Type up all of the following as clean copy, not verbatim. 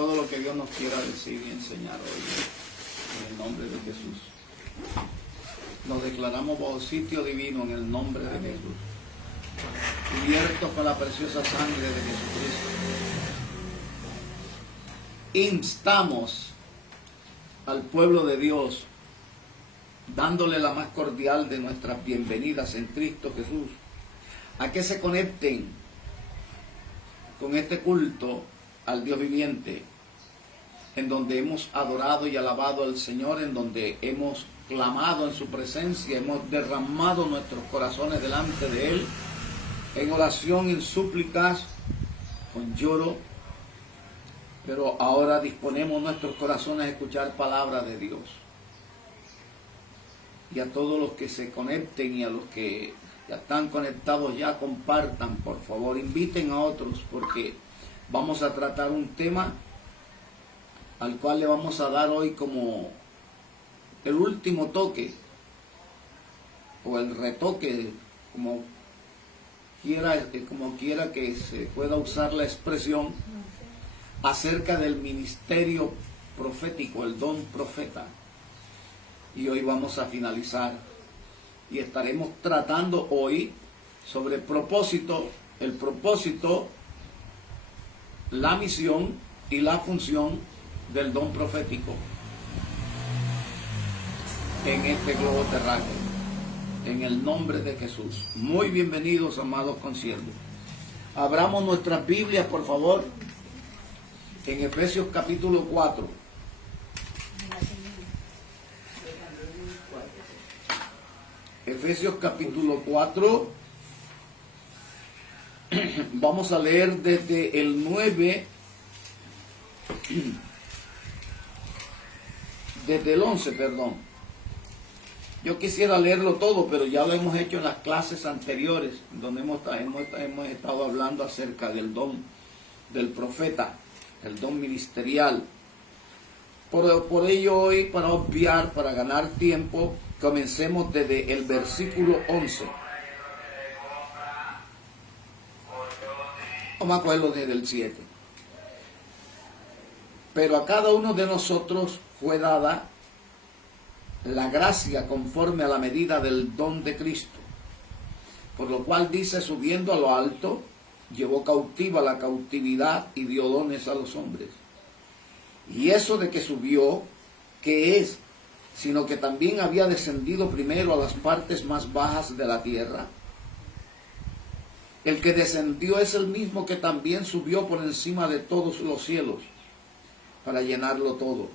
todo lo que Dios nos quiera decir y enseñar hoy, en el nombre de Jesús. Nos declaramos bajo sitio divino en el nombre de Jesús, cubiertos con la preciosa sangre de Jesucristo. Instamos al pueblo de Dios, dándole la más cordial de nuestras bienvenidas en Cristo Jesús, a que se conecten con este culto al Dios viviente, en donde hemos adorado y alabado al Señor, en donde hemos clamado en su presencia, hemos derramado nuestros corazones delante de Él, en oración, en súplicas, con lloro, pero ahora disponemos nuestros corazones a escuchar palabra de Dios. Y a todos los que se conecten y a los que ya están conectados, ya compartan, por favor, inviten a otros, porque vamos a tratar un tema al cual le vamos a dar hoy como el último toque, o el retoque, como quiera que se pueda usar la expresión, acerca del ministerio profético, el don profeta. Y hoy vamos a finalizar y estaremos tratando hoy sobre el propósito, la misión y la función del don profético en este globo terráqueo, en el nombre de Jesús. Muy bienvenidos, amados consiervos. Abramos nuestras Biblias, por favor, en Efesios capítulo 4. Efesios capítulo 4. Vamos a leer desde el 9, desde el 11, perdón. Yo quisiera leerlo todo, pero ya lo hemos hecho en las clases anteriores, donde hemos estado hablando acerca del don del profeta, el don ministerial. Por ello hoy, para obviar, para ganar tiempo, comencemos desde el versículo 11. Vamos a cogerlo desde el 7. Pero a cada uno de nosotros fue dada la gracia conforme a la medida del don de Cristo. Por lo cual dice, subiendo a lo alto, llevó cautiva la cautividad y dio dones a los hombres. Y eso de que subió, ¿qué es? Sino que también había descendido primero a las partes más bajas de la tierra. El que descendió es el mismo que también subió por encima de todos los cielos, para llenarlo todo.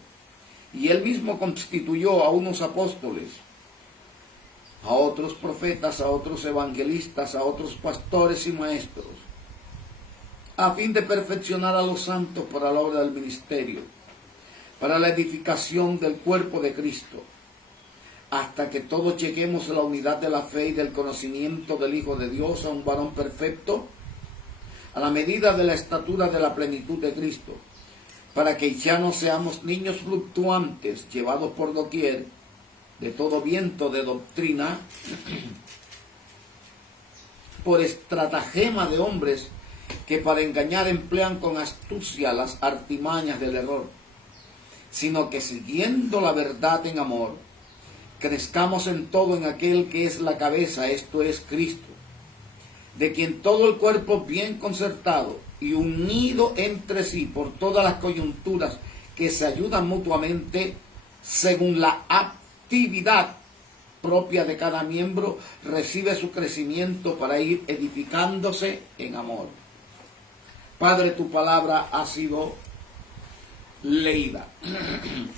Y él mismo constituyó a unos apóstoles, a otros profetas, a otros evangelistas, a otros pastores y maestros, a fin de perfeccionar a los santos para la obra del ministerio, para la edificación del cuerpo de Cristo, hasta que todos lleguemos a la unidad de la fe y del conocimiento del Hijo de Dios, a un varón perfecto, a la medida de la estatura de la plenitud de Cristo, para que ya no seamos niños fluctuantes, llevados por doquier, de todo viento de doctrina, por estratagema de hombres que para engañar emplean con astucia las artimañas del error, sino que siguiendo la verdad en amor, crezcamos en todo en aquel que es la cabeza, esto es Cristo, de quien todo el cuerpo bien concertado y unido entre sí por todas las coyunturas que se ayudan mutuamente según la actividad propia de cada miembro, recibe su crecimiento para ir edificándose en amor. Padre, tu palabra ha sido leída.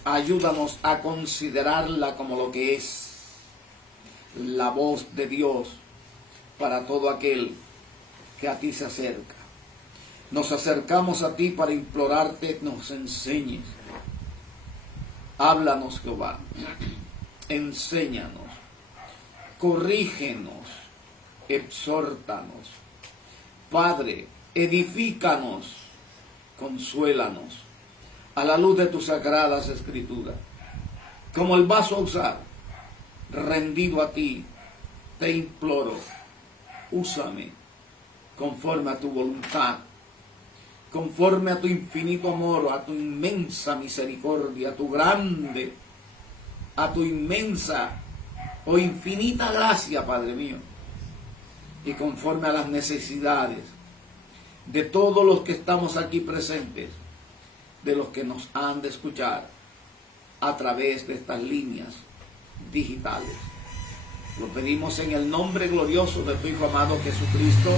Ayúdanos a considerarla como lo que es, la voz de Dios para todo aquel que a ti se acerca. Nos acercamos a ti para implorarte, nos enseñes. Háblanos, Jehová. Enséñanos. Corrígenos. Exhórtanos. Padre, edifícanos. Consuélanos. A la luz de tus sagradas escrituras. Como el vaso a usar, rendido a ti, te imploro. Úsame conforme a tu voluntad. conforme a tu infinito amor, a tu inmensa misericordia, a tu grande, a tu inmensa o infinita gracia, Padre mío, y conforme a las necesidades de todos los que estamos aquí presentes, de los que nos han de escuchar a través de estas líneas digitales. Lo pedimos en el nombre glorioso de tu Hijo amado Jesucristo.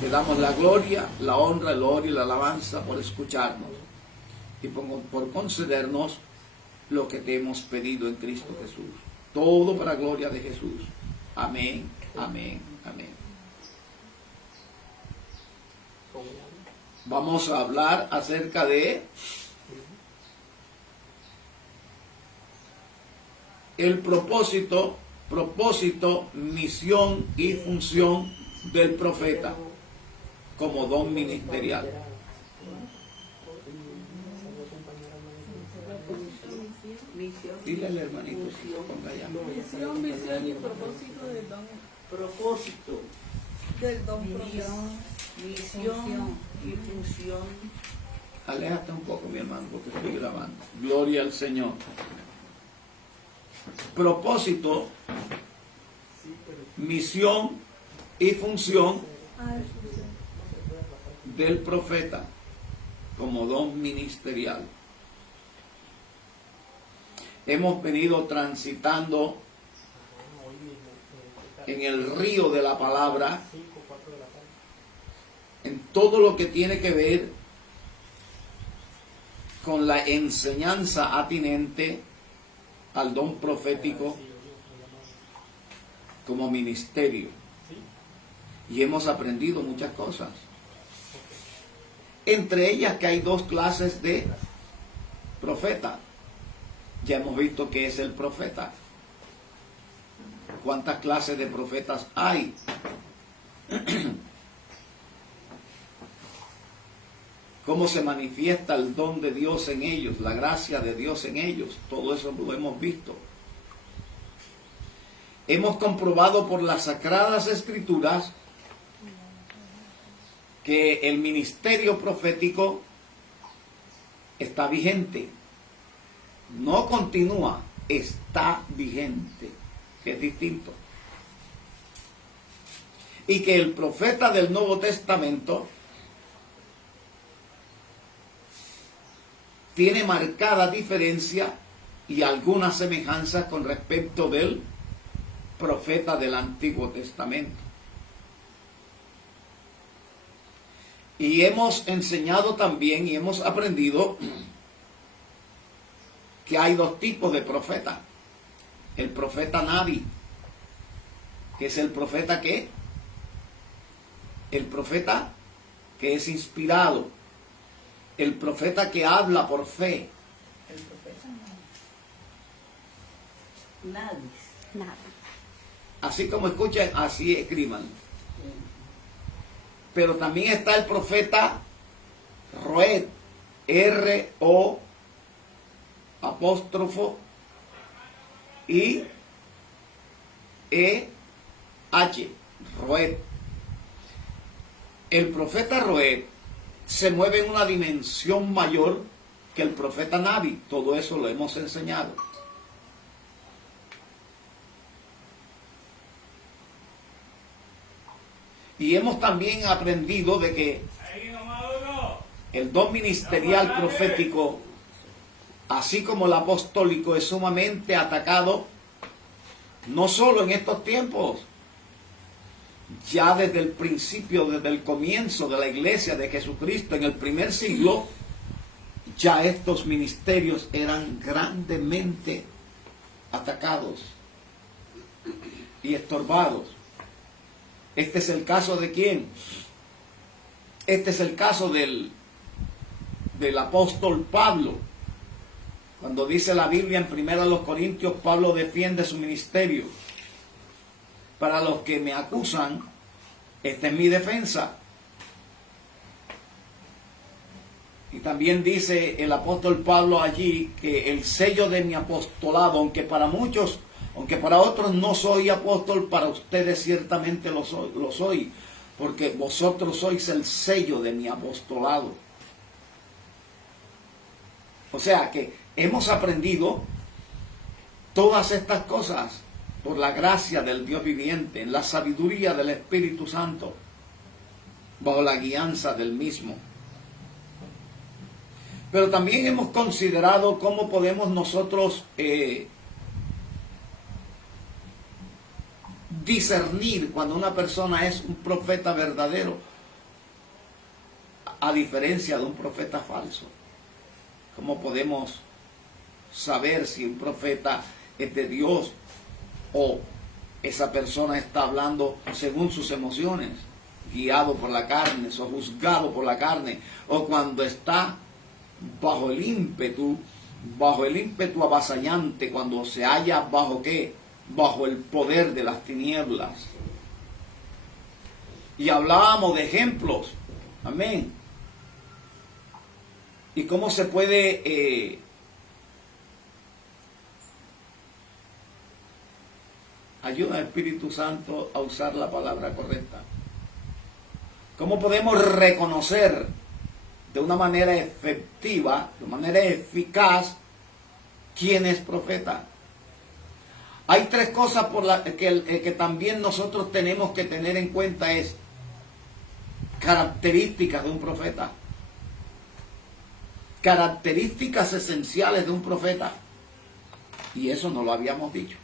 Te damos la gloria, la honra, el honor y la alabanza por escucharnos y por concedernos lo que te hemos pedido en Cristo Jesús. Todo para gloria de Jesús. Amén, amén, amén. Vamos a hablar acerca de el propósito, misión y función del profeta como don ministerial. Dile al hermanito que se ponga allá. Misión, visión y propósito del don. Propósito, Del don profeta. misión y función. Aléjate un poco, mi hermano, porque estoy grabando. Gloria al Señor. Propósito, misión y función del profeta como don ministerial. Hemos venido transitando en el río de la palabra, en todo lo que tiene que ver con la enseñanza atinente al don profético como ministerio. Y hemos aprendido muchas cosas. Entre ellas que hay dos clases de profeta. Ya hemos visto qué es el profeta. ¿Cuántas clases de profetas hay? Cómo se manifiesta el don de Dios en ellos, la gracia de Dios en ellos. Todo eso lo hemos visto. Hemos comprobado por las Sagradas Escrituras que el ministerio profético está vigente. No continúa, está vigente, que es distinto. Y que el profeta del Nuevo Testamento tiene marcada diferencia y algunas semejanzas con respecto del profeta del Antiguo Testamento. Y hemos enseñado también y hemos aprendido que hay dos tipos de profeta. El profeta Nabi, que es el profeta ¿qué? El profeta que es inspirado. El profeta que habla por fe. El profeta Nada. Así como escuchan, así escriban. Pero también está el profeta Roed, R-O apóstrofo I E-H, Roed. El profeta Roed se mueve en una dimensión mayor que el profeta Nabi. Todo eso lo hemos enseñado. Y hemos también aprendido de que el don ministerial profético, así como el apostólico, es sumamente atacado, no solo en estos tiempos, ya desde el principio, desde el comienzo de la iglesia de Jesucristo en el primer siglo, ya estos ministerios eran grandemente atacados y estorbados. Este es el caso de ¿quién? Este es el caso del apóstol Pablo. Cuando dice la Biblia en 1 Corintios, Pablo defiende su ministerio. Para los que me acusan, esta es mi defensa. Y también dice el apóstol Pablo allí que el sello de mi apostolado, aunque para otros no soy apóstol, para ustedes ciertamente lo soy. porque vosotros sois el sello de mi apostolado. O sea que hemos aprendido todas estas cosas por la gracia del Dios viviente, en la sabiduría del Espíritu Santo, bajo la guianza del mismo. Pero también hemos considerado cómo podemos nosotros discernir cuando una persona es un profeta verdadero, a diferencia de un profeta falso. ¿Cómo podemos saber si un profeta es de Dios o esa persona está hablando según sus emociones, guiado por la carne, sojuzgado por la carne, o cuando está bajo el ímpetu avasallante, cuando se halla bajo qué? Bajo el poder de las tinieblas? Y hablábamos de ejemplos, amén, y cómo se puede ayuda al Espíritu Santo a usar la palabra correcta. ¿Cómo podemos reconocer de una manera efectiva, de una manera eficaz, quién es profeta? Hay tres cosas por las que también nosotros tenemos que tener en cuenta, es características de un profeta. Características esenciales de un profeta. Y eso no lo habíamos dicho.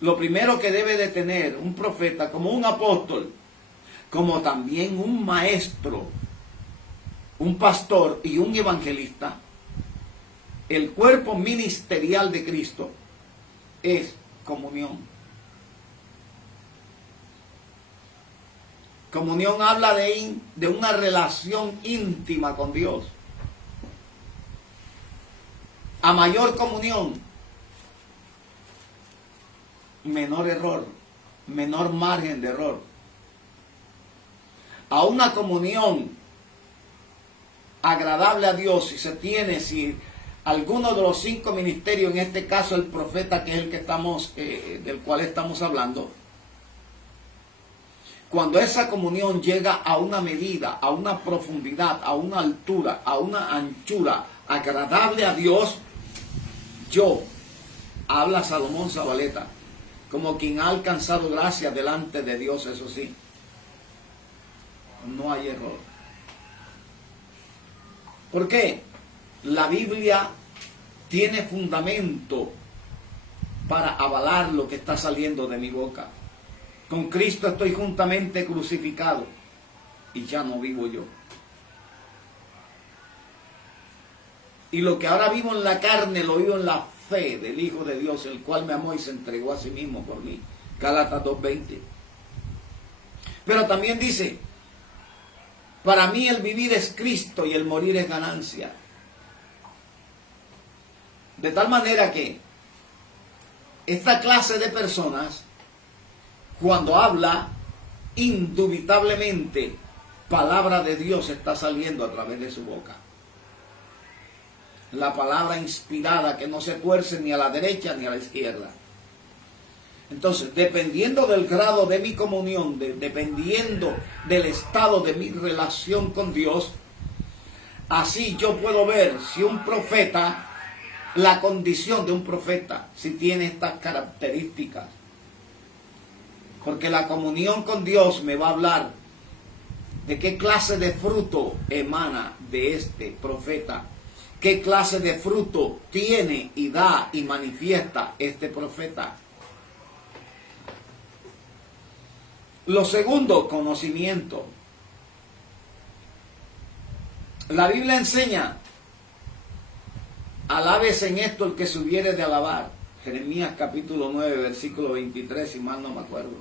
Lo primero que debe de tener un profeta, como un apóstol, como también un maestro, un pastor y un evangelista, el cuerpo ministerial de Cristo, es comunión. Comunión habla de una relación íntima con Dios. A mayor comunión, menor error, menor margen de error. A una comunión agradable a Dios, si alguno de los 5 ministerios, en este caso el profeta, que es el que del cual estamos hablando, cuando esa comunión llega a una medida, a una profundidad, a una altura, a una anchura agradable a Dios, habla Salomón Zabaleta, como quien ha alcanzado gracia delante de Dios, eso sí, no hay error. ¿Por qué? La Biblia tiene fundamento para avalar lo que está saliendo de mi boca. Con Cristo estoy juntamente crucificado y ya no vivo yo. Y lo que ahora vivo en la carne, lo vivo en la fe del Hijo de Dios, el cual me amó y se entregó a sí mismo por mí. Gálatas 2:20. Pero también dice, para mí el vivir es Cristo y el morir es ganancia. De tal manera que esta clase de personas, cuando habla, indubitablemente, palabra de Dios está saliendo a través de su boca. La palabra inspirada que no se tuerce ni a la derecha ni a la izquierda. Entonces, dependiendo del grado de mi comunión, dependiendo del estado de mi relación con Dios, así yo puedo ver si un profeta, la condición de un profeta, si tiene estas características. Porque la comunión con Dios me va a hablar de qué clase de fruto emana de este profeta. ¿Qué clase de fruto tiene y da y manifiesta este profeta? Lo segundo, conocimiento. La Biblia enseña, alabes en esto el que se hubiere de alabar. Jeremías capítulo 9, versículo 23, si mal no me acuerdo.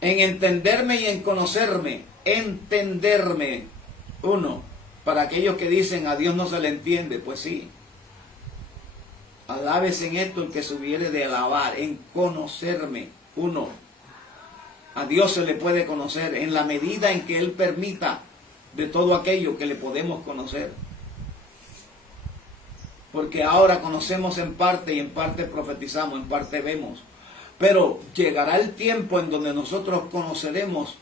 En entenderme y en conocerme. Entenderme. 1. Para aquellos que dicen a Dios no se le entiende, pues sí. Alabes en esto el que se hubiere de alabar, en conocerme. 1. A Dios se le puede conocer en la medida en que Él permita de todo aquello que le podemos conocer. Porque ahora conocemos en parte y en parte profetizamos, en parte vemos. Pero llegará el tiempo en donde nosotros conoceremos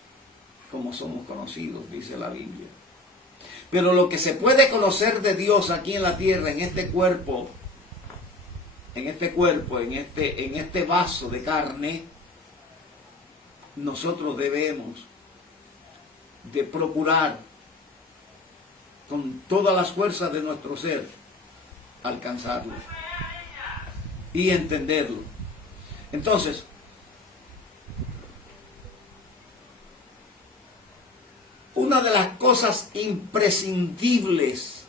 como somos conocidos, dice la Biblia. Pero lo que se puede conocer de Dios aquí en la tierra, en este cuerpo, en este vaso de carne, nosotros debemos de procurar con todas las fuerzas de nuestro ser alcanzarlo y entenderlo. Entonces, una de las cosas imprescindibles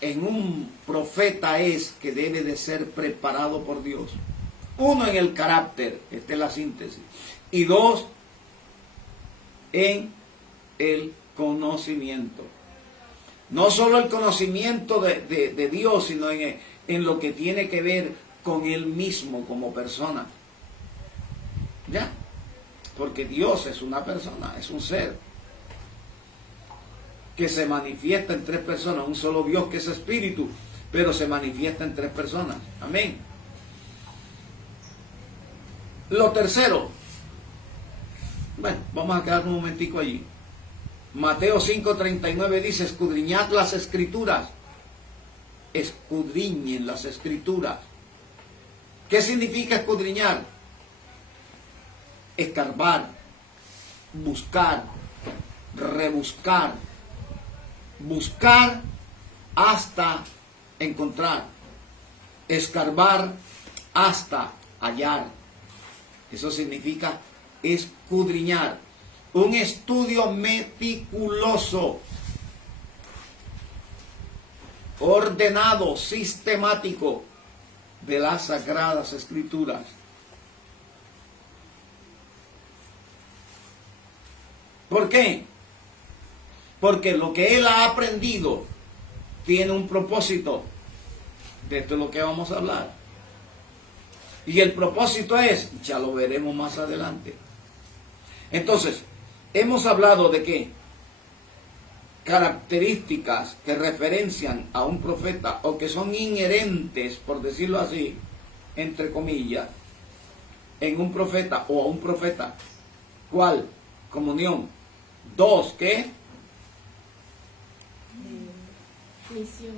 en un profeta es que debe de ser preparado por Dios. Uno, en el carácter, esta es la síntesis. Y dos, en el conocimiento. No solo el conocimiento de Dios, sino en lo que tiene que ver con Él mismo como persona. ¿Ya? Porque Dios es una persona, es un ser que se manifiesta en tres personas, un solo Dios que es espíritu, pero se manifiesta en tres personas. Amén. Lo tercero, bueno, vamos a quedar un momentico allí. Mateo 5:39 dice: escudriñad las escrituras, escudriñen las escrituras. ¿Qué significa escudriñar? Escarbar, buscar, rebuscar, buscar hasta encontrar, escarbar hasta hallar. Eso significa escudriñar. Un estudio meticuloso, ordenado, sistemático de las Sagradas Escrituras. ¿Por qué? Porque lo que él ha aprendido tiene un propósito. De esto es lo que vamos a hablar. Y el propósito es, ya lo veremos más adelante. Entonces, hemos hablado de qué características que referencian a un profeta o que son inherentes, por decirlo así, entre comillas, en un profeta o a un profeta. ¿Cuál? Comunión. Dos, ¿qué? Misión.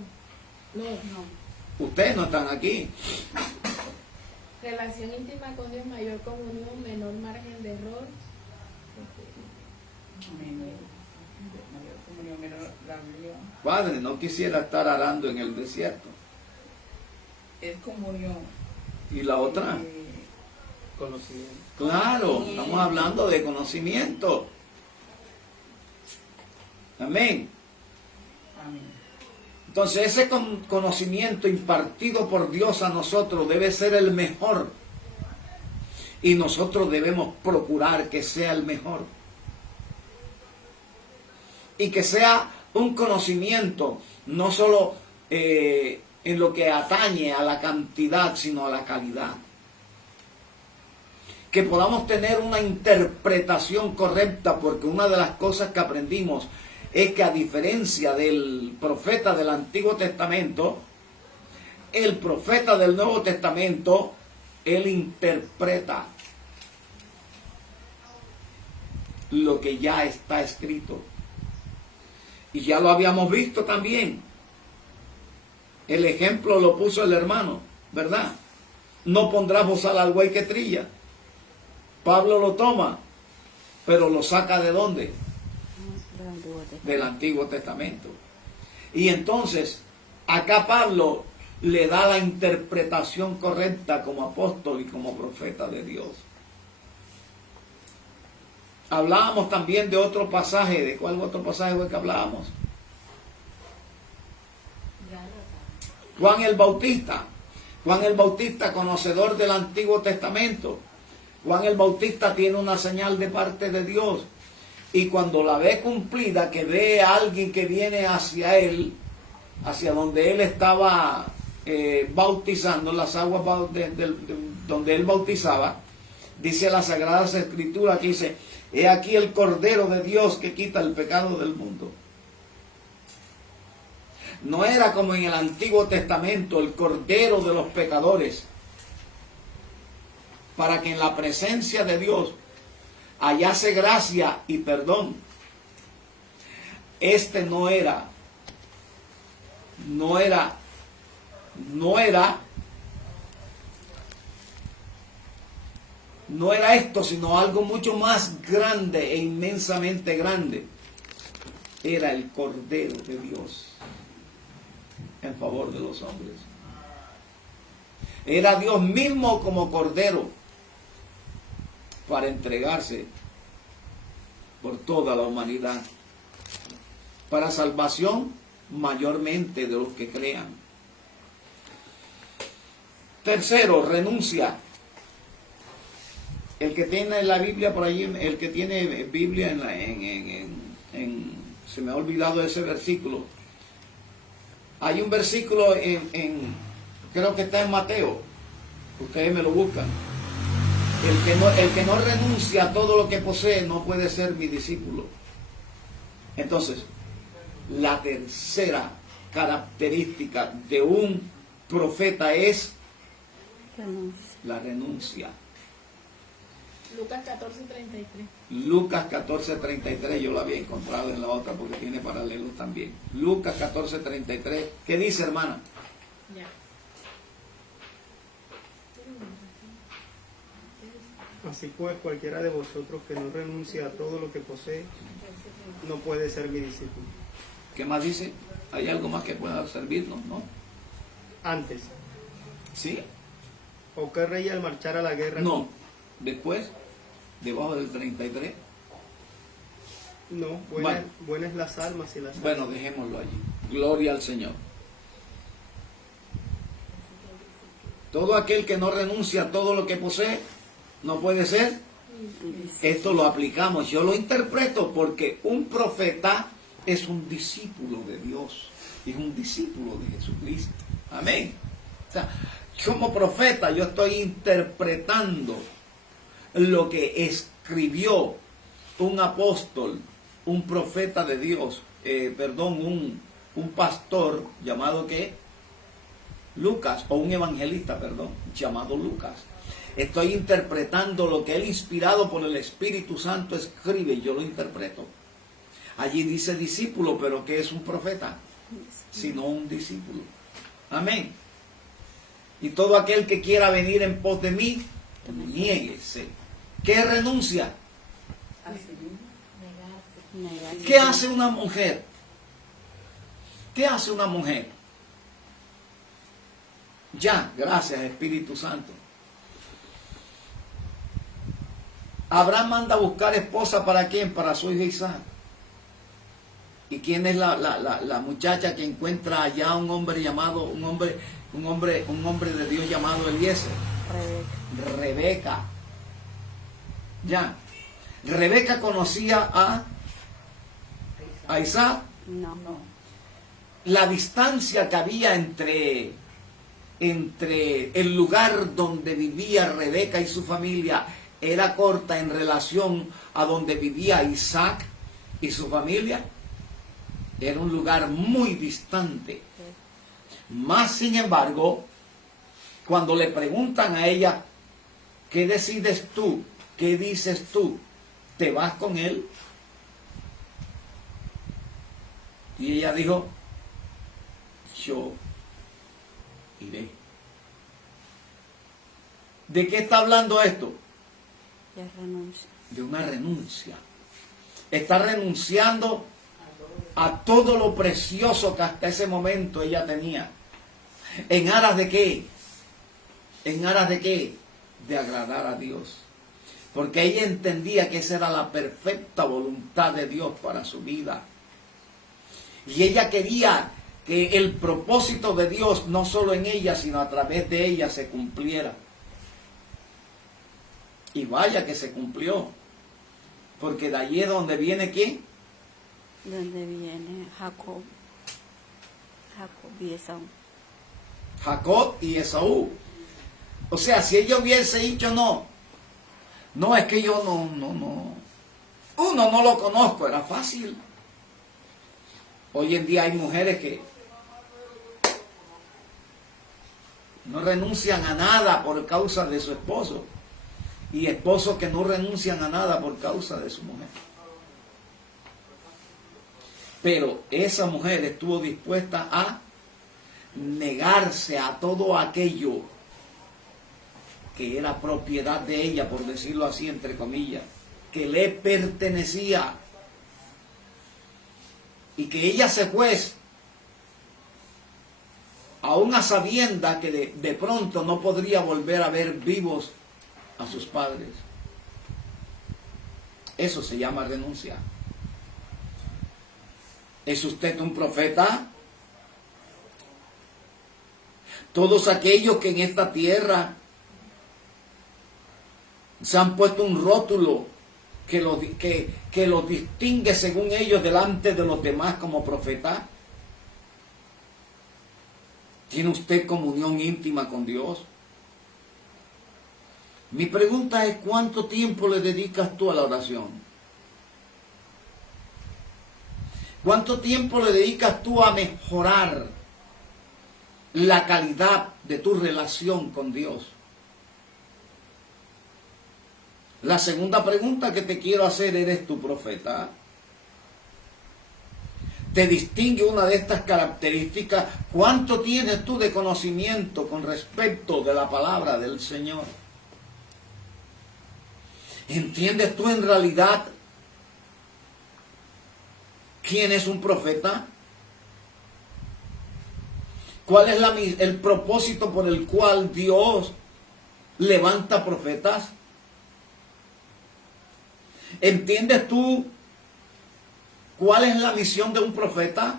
No. Ustedes no están aquí. Relación íntima con Dios, mayor comunión, menor margen de error. Padre, no quisiera estar arando en el desierto. Es comunión. ¿Y la otra? Conocimiento. Claro, estamos hablando de conocimiento. Amén. Amén. Entonces ese conocimiento impartido por Dios a nosotros debe ser el mejor. Y nosotros debemos procurar que sea el mejor. Y que sea un conocimiento no solo en lo que atañe a la cantidad, sino a la calidad. Que podamos tener una interpretación correcta, porque una de las cosas que aprendimos es que, a diferencia del profeta del Antiguo Testamento, el profeta del Nuevo Testamento, él interpreta lo que ya está escrito. Y ya lo habíamos visto también. El ejemplo lo puso el hermano, ¿verdad? No pondrás bozal al buey que trilla. Pablo lo toma, pero lo saca ¿de dónde? Del Antiguo Testamento. Y entonces, acá Pablo le da la interpretación correcta como apóstol y como profeta de Dios. Hablábamos también de otro pasaje. ¿De cuál otro pasaje fue que hablábamos? Juan el Bautista. Juan el Bautista, conocedor del Antiguo Testamento. Juan el Bautista tiene una señal de parte de Dios. Y cuando la ve cumplida, que ve a alguien que viene hacia él, hacia donde él estaba bautizando, las aguas donde él bautizaba, dice las Sagradas Escrituras, que dice: he aquí el Cordero de Dios que quita el pecado del mundo. No era como en el Antiguo Testamento, el Cordero de los pecadores, para que en la presencia de Dios hallase gracia y perdón. Este no era esto, sino algo mucho más grande e inmensamente grande. Era el Cordero de Dios en favor de los hombres. Era Dios mismo como Cordero para entregarse por toda la humanidad, para salvación mayormente de los que crean. Tercero, renuncia. El que tiene la Biblia por allí, el que tiene Biblia se me ha olvidado ese versículo. Hay un versículo creo que está en Mateo. Ustedes me lo buscan. El que no renuncia a todo lo que posee no puede ser mi discípulo. Entonces, la tercera característica de un profeta es la renuncia. Lucas 14:33. Lucas 14:33, yo lo había encontrado en la otra porque tiene paralelos también. Lucas 14:33, ¿qué dice, hermana? Ya. Así pues, cualquiera de vosotros que no renuncia a todo lo que posee, no puede ser mi discípulo. ¿Qué más dice? ¿Hay algo más que pueda servirnos, no? Antes, ¿Sí? ¿o qué rey al marchar a la guerra? No. Después, debajo del 33. No, Bueno. buenas las almas y las almas. Bueno, dejémoslo allí. Gloria al Señor. Todo aquel que no renuncia a todo lo que posee, no puede ser. Esto lo aplicamos, yo lo interpreto porque un profeta es un discípulo de Dios, es un discípulo de Jesucristo. Amén. O sea, como profeta yo estoy interpretando lo que escribió un apóstol, un profeta de Dios, un pastor llamado ¿qué? Lucas, o un evangelista, llamado Lucas. Estoy interpretando lo que él, inspirado por el Espíritu Santo, escribe, yo lo interpreto. Allí dice discípulo, pero ¿qué es un profeta? Sino un discípulo. Amén. Y todo aquel que quiera venir en pos de mí, niéguese. ¿Qué renuncia? ¿Qué hace una mujer? ¿Qué hace una mujer? Ya, gracias Espíritu Santo. Abraham manda a buscar esposa ¿para quién? Para su hijo Isaac. ¿Y quién es la muchacha que encuentra allá un hombre de Dios llamado Eliezer? Rebeca. Ya. Rebeca conocía a Isaac. No. La distancia que había entre el lugar donde vivía Rebeca y su familia era corta en relación a donde vivía Isaac y su familia. Era un lugar muy distante. Más sin embargo, cuando le preguntan a ella, ¿qué decides tú? ¿Qué dices tú? ¿Te vas con él? Y ella dijo, yo iré. ¿De qué está hablando esto? De una renuncia. Está renunciando a todo lo precioso que hasta ese momento ella tenía. ¿En aras de qué? ¿En aras de qué? De agradar a Dios. Porque ella entendía que esa era la perfecta voluntad de Dios para su vida. Y ella quería que el propósito de Dios, no solo en ella, sino a través de ella, se cumpliera. Y vaya que se cumplió. Porque de allí es donde viene ¿quién? Donde viene Jacob y Esaú. Jacob y Esaú. O sea, si ella hubiese dicho no, es que yo no. Uno no lo conozco, era fácil. Hoy en día hay mujeres que no renuncian a nada por causa de su esposo. y esposos que no renuncian a nada por causa de su mujer. Pero esa mujer estuvo dispuesta a negarse a todo aquello que era propiedad de ella, por decirlo así, entre comillas, que le pertenecía, y que ella se fue aún a sabienda que de pronto no podría volver a ver vivos a sus padres. Eso se llama renuncia. ¿Es usted un profeta? Todos aquellos que en esta tierra se han puesto un rótulo que los distingue según ellos delante de los demás como profeta. ¿Tiene usted comunión íntima con Dios? Mi pregunta es, ¿cuánto tiempo le dedicas tú a la oración? ¿Cuánto tiempo le dedicas tú a mejorar la calidad de tu relación con Dios? La segunda pregunta que te quiero hacer, ¿eres tu profeta? ¿Te distingue una de estas características? ¿Cuánto tienes tú de conocimiento con respecto de la palabra del Señor? ¿Entiendes tú en realidad quién es un profeta? ¿Cuál es el propósito por el cual Dios levanta profetas? ¿Entiendes tú cuál es la misión de un profeta?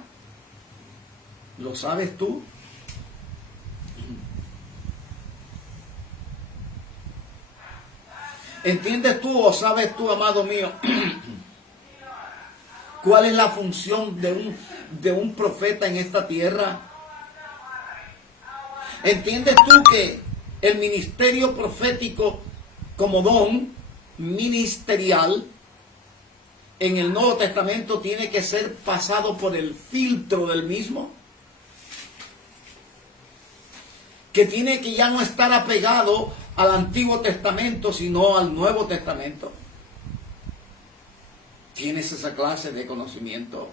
¿Lo sabes tú? ¿Entiendes tú o sabes tú, amado mío, cuál es la función de un profeta en esta tierra? ¿Entiendes tú que el ministerio profético como don ministerial en el Nuevo Testamento tiene que ser pasado por el filtro del mismo? Que tiene que ya no estar apegado al Antiguo Testamento, sino al Nuevo Testamento. ¿Tienes esa clase de conocimiento?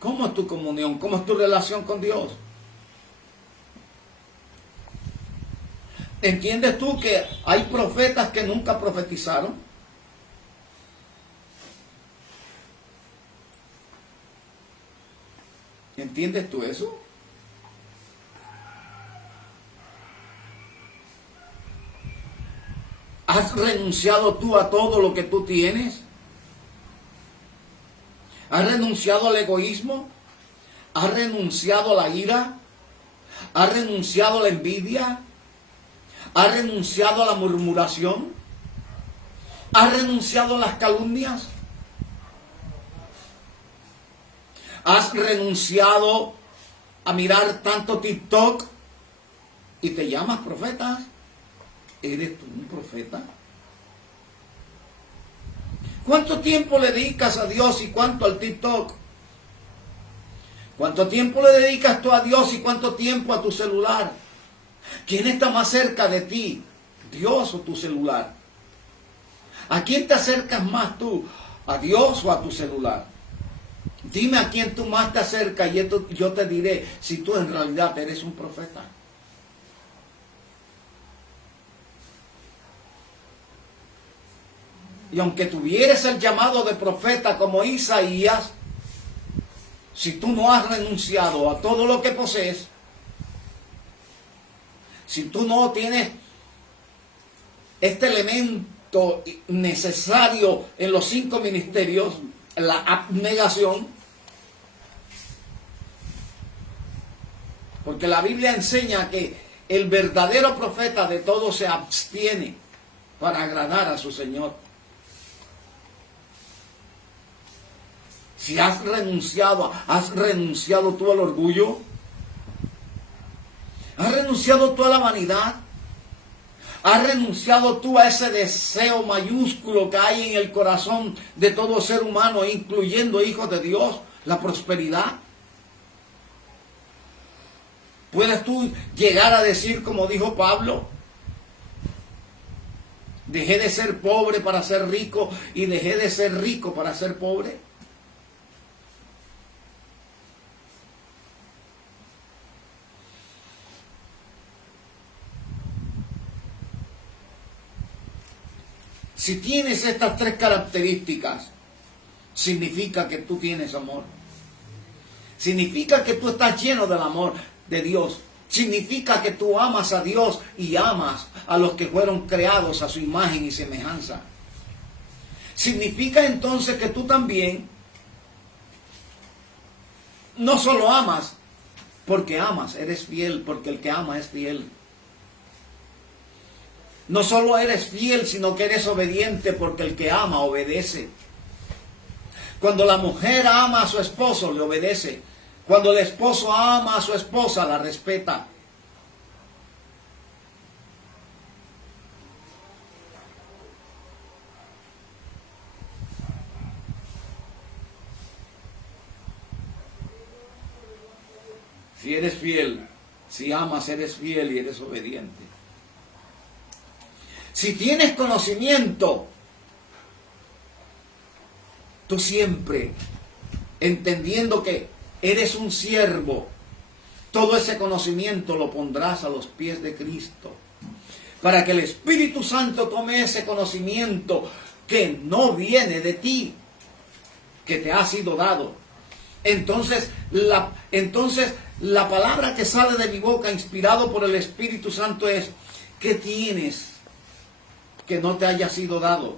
¿Cómo es tu comunión? ¿Cómo es tu relación con Dios? ¿Entiendes tú que hay profetas que nunca profetizaron? ¿Entiendes tú eso? ¿Has renunciado tú a todo lo que tú tienes? ¿Has renunciado al egoísmo? ¿Has renunciado a la ira? ¿Has renunciado a la envidia? ¿Has renunciado a la murmuración? ¿Has renunciado a las calumnias? ¿Has renunciado a mirar tanto TikTok y te llamas profeta? ¿Eres tú un profeta? ¿Cuánto tiempo le dedicas a Dios y cuánto al TikTok? ¿Cuánto tiempo le dedicas tú a Dios y cuánto tiempo a tu celular? ¿Quién está más cerca de ti? ¿Dios o tu celular? ¿A quién te acercas más tú? ¿A Dios o a tu celular? Dime a quién tú más te acercas y yo te diré si tú en realidad eres un profeta. Y aunque tuvieres el llamado de profeta como Isaías, si tú no has renunciado a todo lo que posees, si tú no tienes este elemento necesario en los 5 ministerios, la abnegación, porque la Biblia enseña que el verdadero profeta de todo se abstiene para agradar a su Señor. Si has renunciado tú al orgullo, has renunciado tú a la vanidad, has renunciado tú a ese deseo mayúsculo que hay en el corazón de todo ser humano, incluyendo hijos de Dios, la prosperidad. ¿Puedes tú llegar a decir como dijo Pablo? Dejé de ser pobre para ser rico y dejé de ser rico para ser pobre. Si tienes estas tres características, significa que tú tienes amor. Significa que tú estás lleno del amor de Dios. Significa que tú amas a Dios y amas a los que fueron creados a su imagen y semejanza. Significa entonces que tú también no solo amas porque amas, eres fiel porque el que ama es fiel. No solo eres fiel, sino que eres obediente porque el que ama obedece. Cuando la mujer ama a su esposo, le obedece. Cuando el esposo ama a su esposa, la respeta. Si eres fiel, si amas, eres fiel y eres obediente. Si tienes conocimiento, tú siempre, entendiendo que eres un siervo, todo ese conocimiento lo pondrás a los pies de Cristo, para que el Espíritu Santo tome ese conocimiento que no viene de ti, que te ha sido dado. Entonces la palabra que sale de mi boca, inspirado por el Espíritu Santo, es: ¿qué tienes que no te haya sido dado?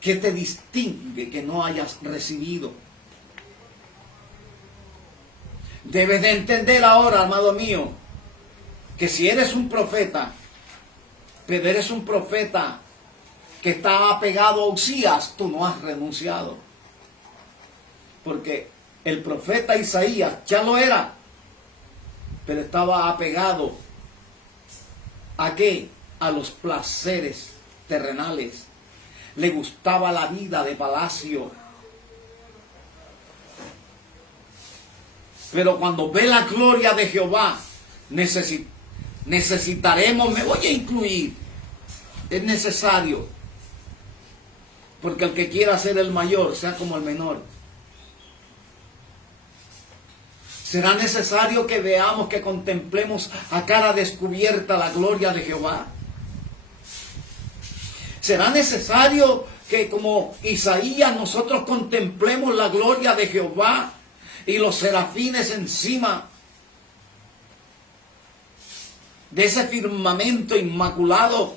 ¿Qué te distingue que no hayas recibido? Debes de entender ahora, amado mío, que si eres un profeta, pero eres un profeta que está apegado a Usías, tú no has renunciado. Porque el profeta Isaías ya lo era, pero estaba apegado ¿a qué? A los placeres terrenales. Le gustaba la vida de palacio. Pero cuando ve la gloria de Jehová, necesitaremos, me voy a incluir, es necesario, porque el que quiera ser el mayor, sea como el menor. Será necesario que veamos, que contemplemos a cara descubierta la gloria de Jehová. Será necesario que, como Isaías, nosotros contemplemos la gloria de Jehová y los serafines encima de ese firmamento inmaculado,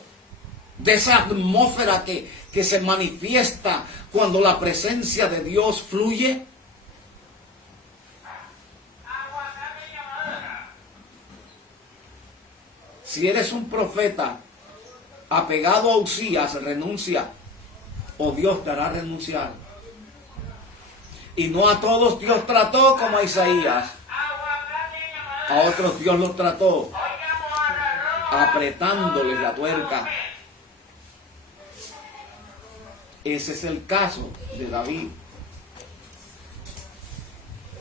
de esa atmósfera que se manifiesta cuando la presencia de Dios fluye. Si eres un profeta apegado a Usías, renuncia, o Dios te hará renunciar. Y no a todos Dios trató como a Isaías. A otros Dios los trató apretándoles la tuerca. Ese es el caso de David.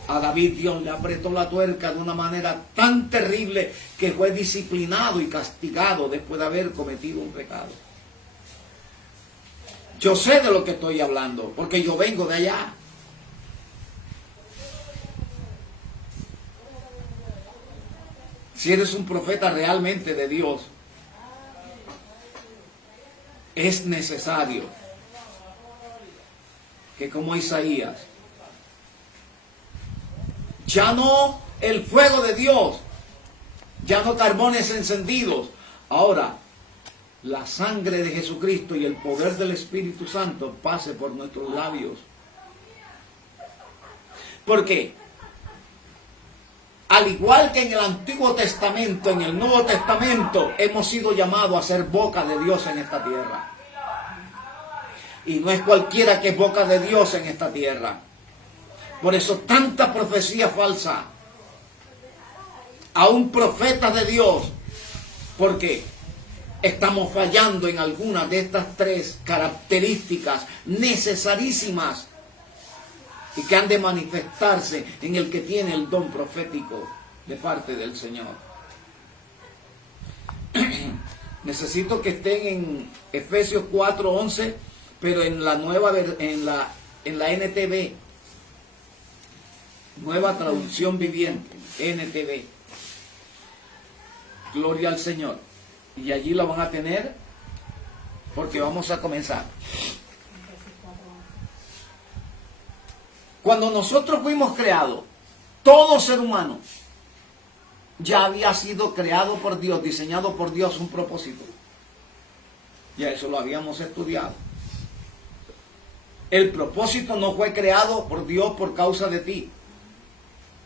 A David Dios le apretó la tuerca de una manera tan terrible que fue disciplinado y castigado después de haber cometido un pecado. Yo sé de lo que estoy hablando, porque yo vengo de allá. Si eres un profeta realmente de Dios, es necesario que, como Isaías, ya no el fuego de Dios, ya no carbones encendidos, ahora la sangre de Jesucristo y el poder del Espíritu Santo pase por nuestros labios. Porque al igual que en el Antiguo Testamento, en el Nuevo Testamento hemos sido llamados a ser boca de Dios en esta tierra. Y no es cualquiera que es boca de Dios en esta tierra. Por eso tanta profecía falsa, aún profetas de Dios, porque estamos fallando en algunas de estas tres características necesarísimas y que han de manifestarse en el que tiene el don profético. de parte del Señor. Necesito que estén en Efesios 4:11, pero en la nueva en la NTV, Nueva Traducción Viviente, NTV. Gloria al Señor. Y allí la van a tener porque vamos a comenzar. Cuando nosotros fuimos creados, todo ser humano ya había sido creado por Dios, diseñado por Dios un propósito. Ya eso lo habíamos estudiado. El propósito no fue creado por Dios por causa de ti.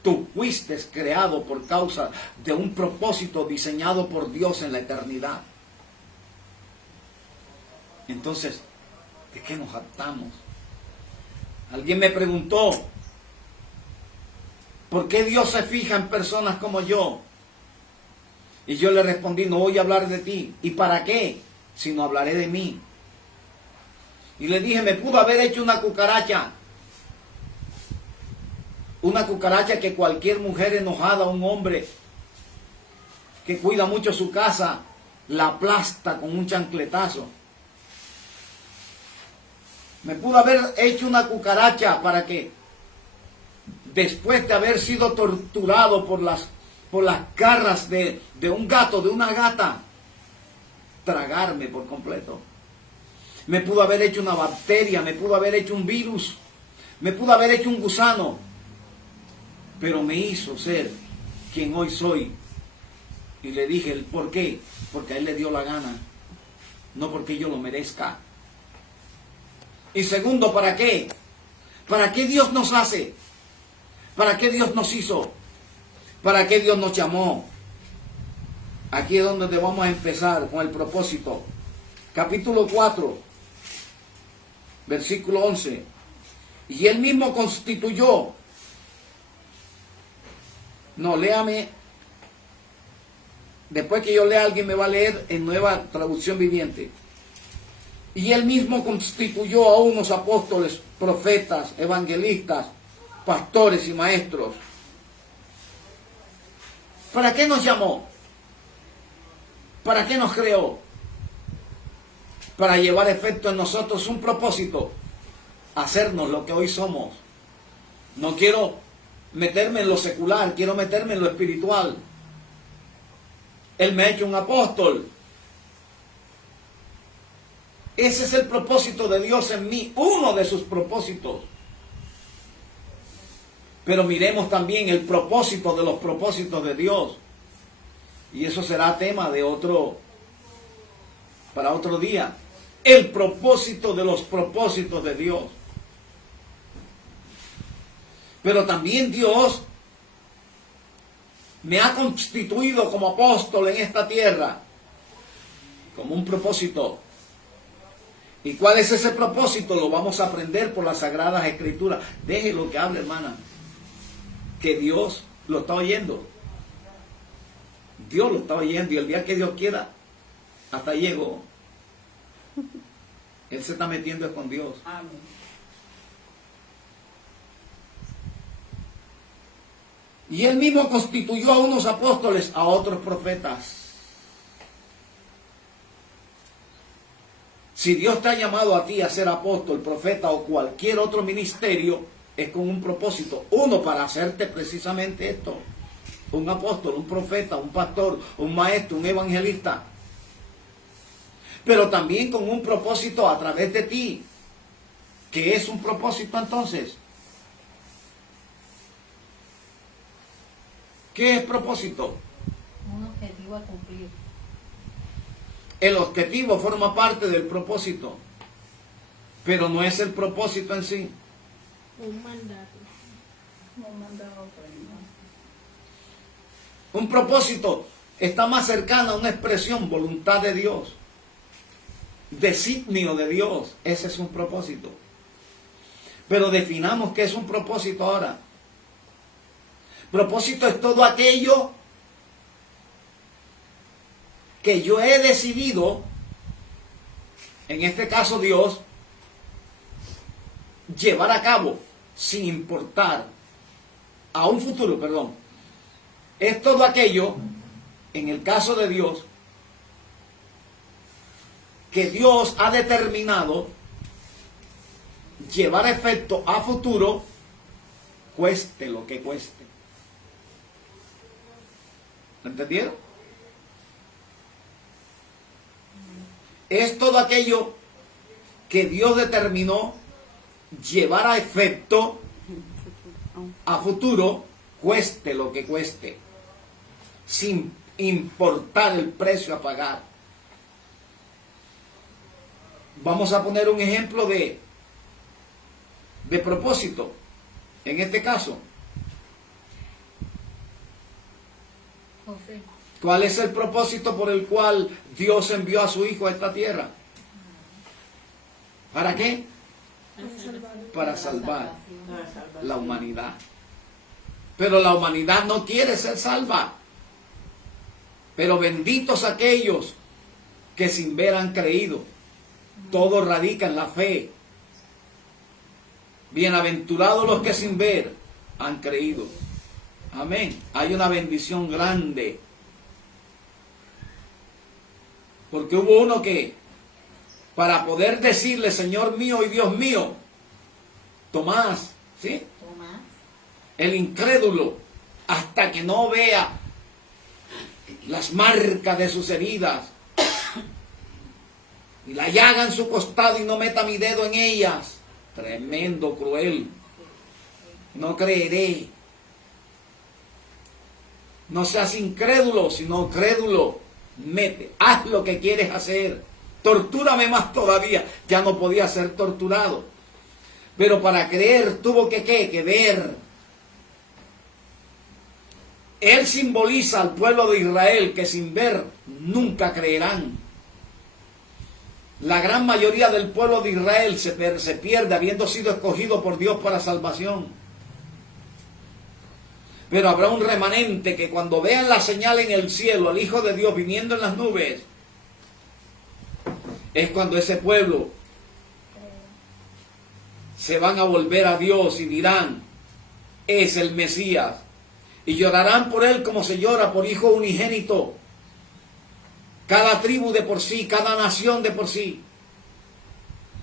Tú fuiste creado por causa de un propósito diseñado por Dios en la eternidad. Entonces, ¿de qué nos jactamos? Alguien me preguntó, ¿por qué Dios se fija en personas como yo? Y yo le respondí, no voy a hablar de ti. ¿Y para qué? Si no hablaré de mí. Y le dije, me pudo haber hecho una cucaracha. Una cucaracha que cualquier mujer enojada, un hombre que cuida mucho su casa, la aplasta con un chancletazo. Me pudo haber hecho una cucaracha para que después de haber sido torturado por las garras de un gato, de una gata, tragarme por completo. Me pudo haber hecho una bacteria, me pudo haber hecho un virus, me pudo haber hecho un gusano, pero me hizo ser quien hoy soy. Y le dije el por qué, porque a él le dio la gana, no porque yo lo merezca. Y segundo, ¿para qué? ¿Para qué Dios nos hace? ¿Para qué Dios nos hizo? ¿Para qué Dios nos llamó? Aquí es donde vamos a empezar con el propósito. Capítulo 4, versículo 11. Y él mismo constituyó. No, léame. Después que yo lea, alguien me va a leer en Nueva Traducción Viviente. Y él mismo constituyó a unos apóstoles, profetas, evangelistas, pastores y maestros. ¿Para qué nos llamó? ¿Para qué nos creó? Para llevar efecto en nosotros un propósito, hacernos lo que hoy somos. No quiero meterme en lo secular, quiero meterme en lo espiritual. Él me ha hecho un apóstol. Ese es el propósito de Dios en mí, uno de sus propósitos. Pero miremos también el propósito de los propósitos de Dios. Y eso será tema de para otro día. El propósito de los propósitos de Dios. Pero también Dios me ha constituido como apóstol en esta tierra, como un propósito. ¿Y cuál es ese propósito? Lo vamos a aprender por las Sagradas Escrituras. Deje lo que hable, hermana. Que Dios lo está oyendo. Dios lo está oyendo y el día que Dios quiera, hasta llegó. Él se está metiendo con Dios. Amén. Y él mismo constituyó a unos apóstoles, a otros profetas. Si Dios te ha llamado a ti a ser apóstol, profeta o cualquier otro ministerio, es con un propósito. Uno, para hacerte precisamente esto. Un apóstol, un profeta, un pastor, un maestro, un evangelista. Pero también con un propósito a través de ti. ¿Qué es un propósito entonces? ¿Qué es propósito? Un objetivo a cumplir. El objetivo forma parte del propósito, pero no es el propósito en sí. Un mandato. No mandaba otra. Un propósito está más cercano a una expresión, voluntad de Dios, designio de Dios. Ese es un propósito. Pero definamos qué es un propósito ahora. Propósito es todo aquello que yo he decidido, en este caso Dios, llevar a cabo sin importar a un futuro, es todo aquello, en el caso de Dios, que Dios ha determinado llevar a efecto a futuro, cueste lo que cueste. ¿Lo entendieron? Es todo aquello que Dios determinó llevar a efecto a futuro, cueste lo que cueste, sin importar el precio a pagar. Vamos a poner un ejemplo de propósito. En este caso, José. ¿cuál es el propósito por el cual Dios envió a su Hijo a esta tierra? ¿Para qué? Para salvar la humanidad. Pero la humanidad no quiere ser salva. Pero benditos aquellos que sin ver han creído. Todo radica en la fe. Bienaventurados los que sin ver han creído. Amén. Hay una bendición grande. Porque hubo uno que, para poder decirle Señor mío y Dios mío, Tomás, ¿sí? Tomás. El incrédulo, hasta que no vea las marcas de sus heridas y la llaga en su costado y no meta mi dedo en ellas, tremendo, cruel, no creeré. No seas incrédulo, sino crédulo. Mete, haz lo que quieres hacer, tortúrame más todavía. Ya no podía ser torturado, pero para creer tuvo que ver. Él simboliza al pueblo de Israel, que sin ver nunca creerán. La gran mayoría del pueblo de Israel se pierde habiendo sido escogido por Dios para salvación. Pero habrá un remanente que cuando vean la señal en el cielo, el Hijo de Dios viniendo en las nubes, es cuando ese pueblo se van a volver a Dios y dirán, es el Mesías. Y llorarán por él como se llora por hijo unigénito. Cada tribu de por sí, cada nación de por sí.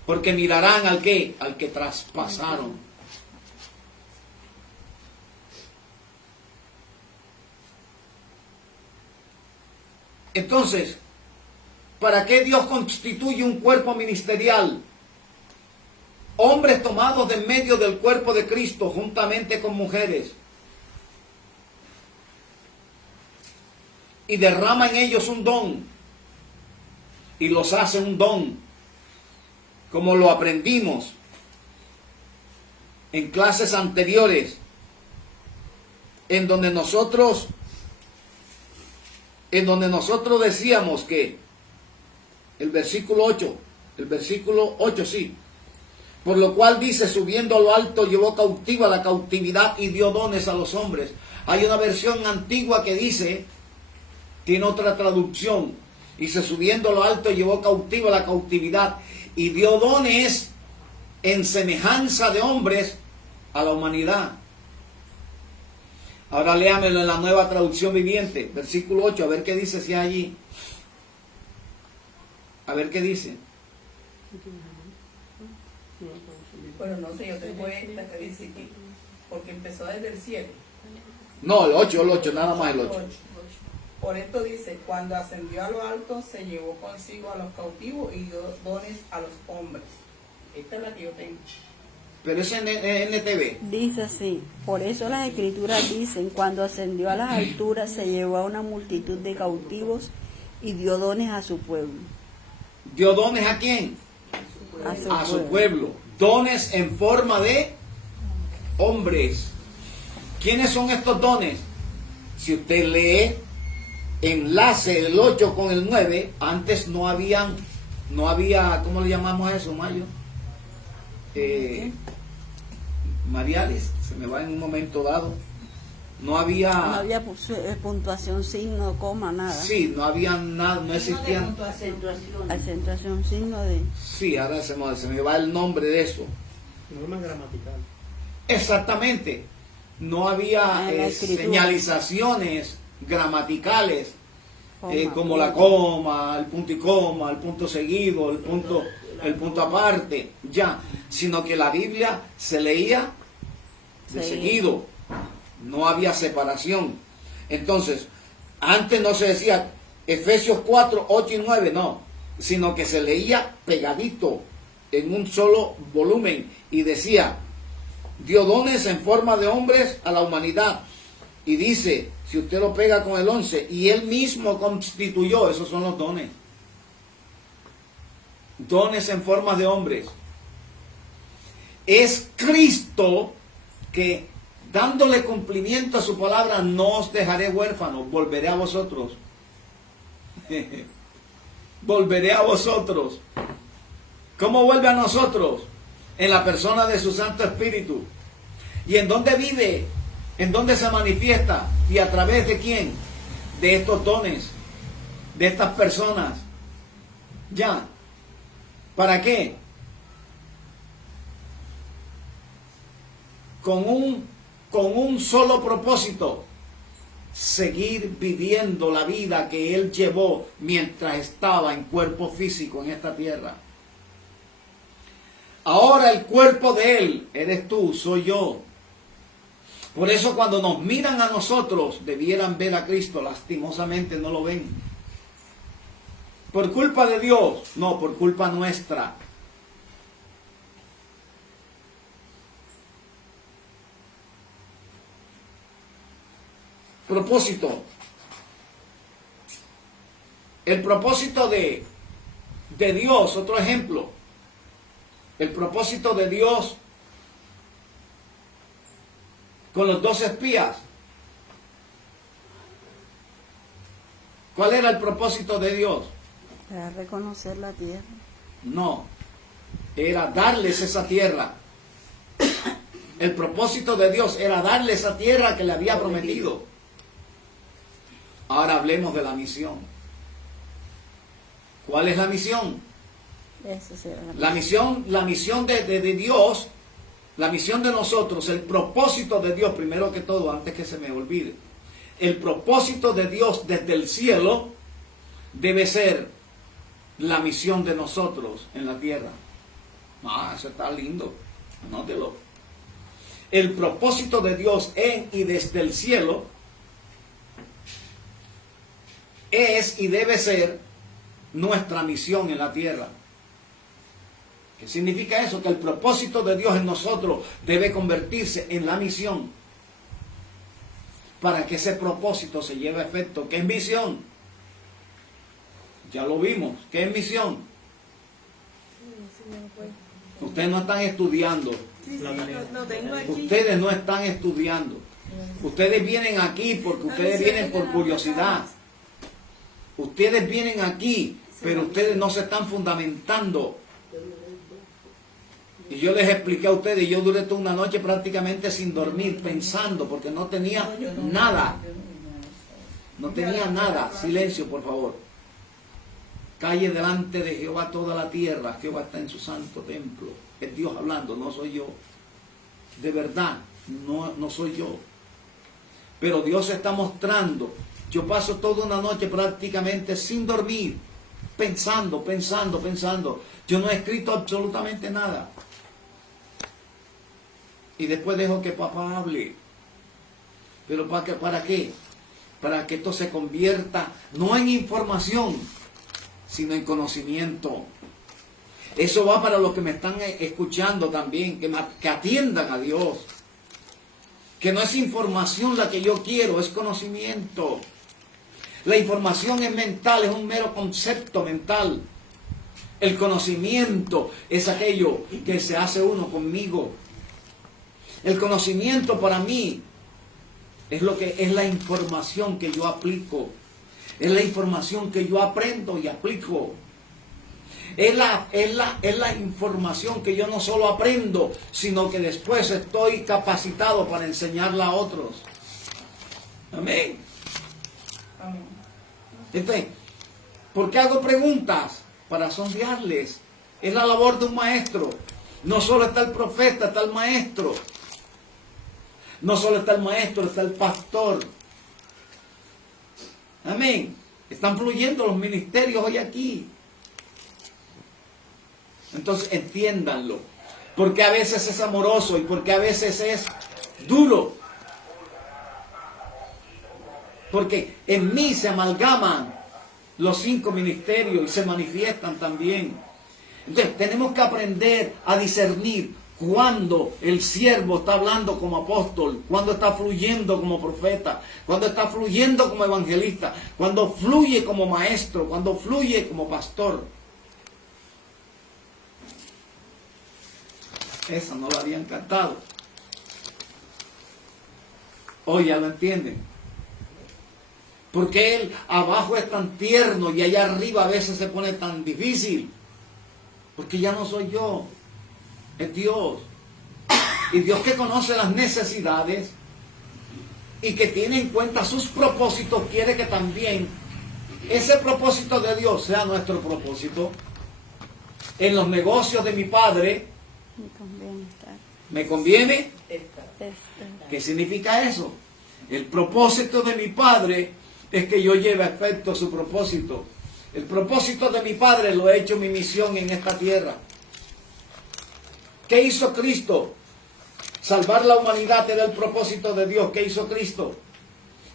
Porque mirarán al que traspasaron. Entonces, ¿para qué Dios constituye un cuerpo ministerial? Hombres tomados de en medio del cuerpo de Cristo, juntamente con mujeres. Y derrama en ellos un don. Y los hace un don. Como lo aprendimos en clases anteriores. En donde nosotros decíamos que el versículo 8 sí, por lo cual dice, subiendo a lo alto llevó cautiva la cautividad y dio dones a los hombres. Hay una versión antigua que dice, tiene otra traducción, dice, subiendo a lo alto llevó cautiva la cautividad y dio dones en semejanza de hombres a la humanidad. Ahora léamelo en la Nueva Traducción Viviente, versículo 8, a ver qué dice si hay allí. A ver qué dice. Bueno, no sé, yo tengo esta que dice que, porque empezó desde el cielo. No, el 8, nada más el 8. Por esto dice, cuando ascendió a lo alto, se llevó consigo a los cautivos y dio dones a los hombres. Esta es la que yo tengo. Pero es en NTV. Dice así, por eso las escrituras dicen, cuando ascendió a las alturas se llevó a una multitud de cautivos y dio dones a su pueblo. ¿Dio dones a quién? A su pueblo. Dones en forma de hombres. ¿Quiénes son estos dones? Si usted lee, enlace el 8 con el 9, antes no había, ¿cómo le llamamos a eso, Mayo? Mariales, se me va en un momento dado. No había Puntuación, signo, coma, nada. Sí, no había nada, no existían. Acentuación, signo de... Sí, ahora se me va el nombre de eso. Norma gramatical. Exactamente. no había En la escritura. señalizaciones gramaticales Coma, como la coma, el punto y coma, el punto seguido, el punto aparte, ya, sino que la Biblia se leía de Sí. seguido, no había separación. Entonces, antes no se decía Efesios 4, 8 y 9, no, sino que se leía pegadito en un solo volumen y decía, dio dones en forma de hombres a la humanidad. Y dice, si usted lo pega con el 11, y él mismo constituyó, esos son los dones. Dones en forma de hombres. Es Cristo que, dándole cumplimiento a su palabra, no os dejaré huérfanos, volveré a vosotros. Volveré a vosotros. ¿Cómo vuelve a nosotros? En la persona de su Santo Espíritu. ¿Y en dónde vive? ¿En dónde se manifiesta? ¿Y a través de quién? De estos dones, de estas personas. Ya. ¿Para qué? Con un solo propósito: seguir viviendo la vida que Él llevó mientras estaba en cuerpo físico en esta tierra. Ahora el cuerpo de Él eres tú, soy yo. Por eso cuando nos miran a nosotros, debieran ver a Cristo. Lastimosamente no lo ven. ¿Por culpa de Dios? No, por culpa nuestra. Propósito. El propósito de Dios, otro ejemplo. El propósito de Dios con los 2 espías. ¿Cuál era el propósito de Dios? Para reconocer la tierra. No, era darles esa tierra. El propósito de Dios era darles esa tierra que le había prometido. Ahora hablemos de la misión. ¿Cuál es la misión? Eso será La misión de Dios, la misión de nosotros, el propósito de Dios, primero que todo, antes que se me olvide, el propósito de Dios desde el cielo debe ser la misión de nosotros en la tierra. Ah, eso está lindo, anótelo. El propósito de Dios en y desde el cielo es y debe ser nuestra misión en la tierra. ¿Qué significa eso? Que el propósito de Dios en nosotros debe convertirse en la misión para que ese propósito se lleve a efecto. ¿Qué es misión? Ya lo vimos. ¿Qué es misión? Ustedes no están estudiando. Ustedes no están estudiando. Ustedes vienen aquí porque ustedes vienen por curiosidad. Ustedes vienen aquí, pero ustedes no se están fundamentando. Y yo les expliqué a ustedes, yo duré toda una noche prácticamente sin dormir, pensando, porque no tenía nada. No tenía nada. Silencio, por favor. Calle delante de Jehová toda la tierra. Jehová está en su santo templo. Es Dios hablando, no soy yo. De verdad, no soy yo. Pero Dios se está mostrando. Yo paso toda una noche prácticamente sin dormir, pensando. Yo no he escrito absolutamente nada. Y después dejo que papá hable. ¿Pero para qué? Para que esto se convierta no en información, sino en conocimiento. Eso va para los que me están escuchando también, que atiendan a Dios. Que no es información la que yo quiero, es conocimiento. La información es mental, es un mero concepto mental. El conocimiento es aquello que se hace uno conmigo. El conocimiento para mí es la información que yo aplico. Es la información que yo aprendo y aplico. Es la información que yo no solo aprendo, sino que después estoy capacitado para enseñarla a otros. Amén. Amén. ¿Por qué hago preguntas? Para sondearles. Es la labor de un maestro. No solo está el profeta, está el maestro. No solo está el maestro, está el pastor. Amén. Están fluyendo los ministerios hoy aquí. Entonces entiéndanlo. Porque a veces es amoroso y porque a veces es duro. Porque en mí se amalgaman los 5 ministerios y se manifiestan también. Entonces tenemos que aprender a discernir cuando el siervo está hablando como apóstol, cuando está fluyendo como profeta, cuando está fluyendo como evangelista, cuando fluye como maestro, cuando fluye como pastor. Esa no la habían cantado. Hoy ya lo entienden. Porque él abajo es tan tierno y allá arriba a veces se pone tan difícil. Porque ya no soy yo, es Dios. Y Dios que conoce las necesidades y que tiene en cuenta sus propósitos, quiere que también ese propósito de Dios sea nuestro propósito. En los negocios de mi Padre, ¿me conviene? ¿Qué significa eso? El propósito de mi Padre es que yo lleve a efecto su propósito. El propósito de mi Padre lo he hecho mi misión en esta tierra. ¿Qué hizo Cristo? Salvar la humanidad era el propósito de Dios. ¿Qué hizo Cristo?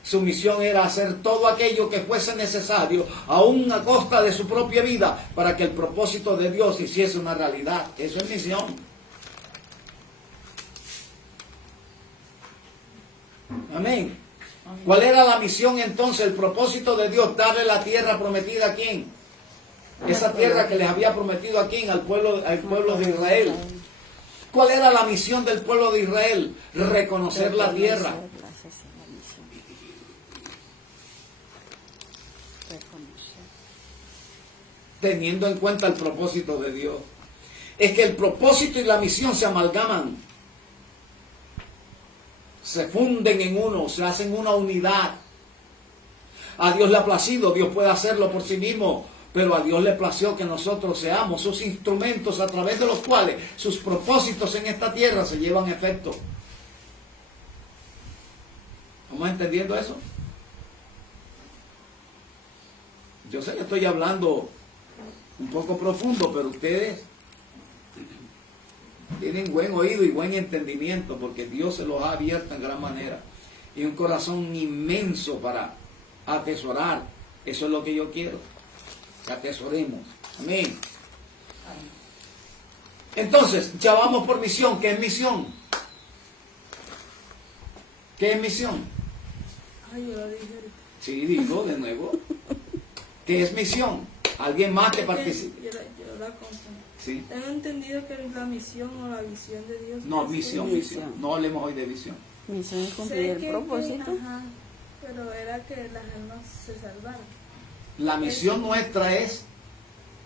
Su misión era hacer todo aquello que fuese necesario, aún a costa de su propia vida, para que el propósito de Dios hiciese una realidad. Eso es misión. Amén. ¿Cuál era la misión entonces? El propósito de Dios, darle la tierra prometida ¿a quién? Esa tierra que les había prometido ¿a quién? Al pueblo de Israel. ¿Cuál era la misión del pueblo de Israel? Reconocer la tierra. Teniendo en cuenta el propósito de Dios. Es que el propósito y la misión se amalgaman. Se funden en uno, se hacen una unidad. A Dios le ha placido, Dios puede hacerlo por sí mismo, pero a Dios le plació que nosotros seamos sus instrumentos a través de los cuales sus propósitos en esta tierra se llevan a efecto. ¿Vamos entendiendo eso? Yo sé que estoy hablando un poco profundo, pero ustedes tienen buen oído y buen entendimiento porque Dios se los ha abierto en gran manera y un corazón inmenso para atesorar. Eso es lo que yo quiero, que atesoremos. Amén. Entonces, ya vamos por misión. ¿Qué es misión? ¿Qué es misión? Ay, yo lo dije ahorita. Sí, digo de nuevo. ¿Qué es misión? ¿Alguien más que participe? Yo la confundí. Sí. Tengo entendido que la misión o la visión de Dios. No, es misión. No hablemos hoy de visión. Misión es Sé cumplir el que- propósito. ajá, pero era que las almas se salvaran. La misión nuestra es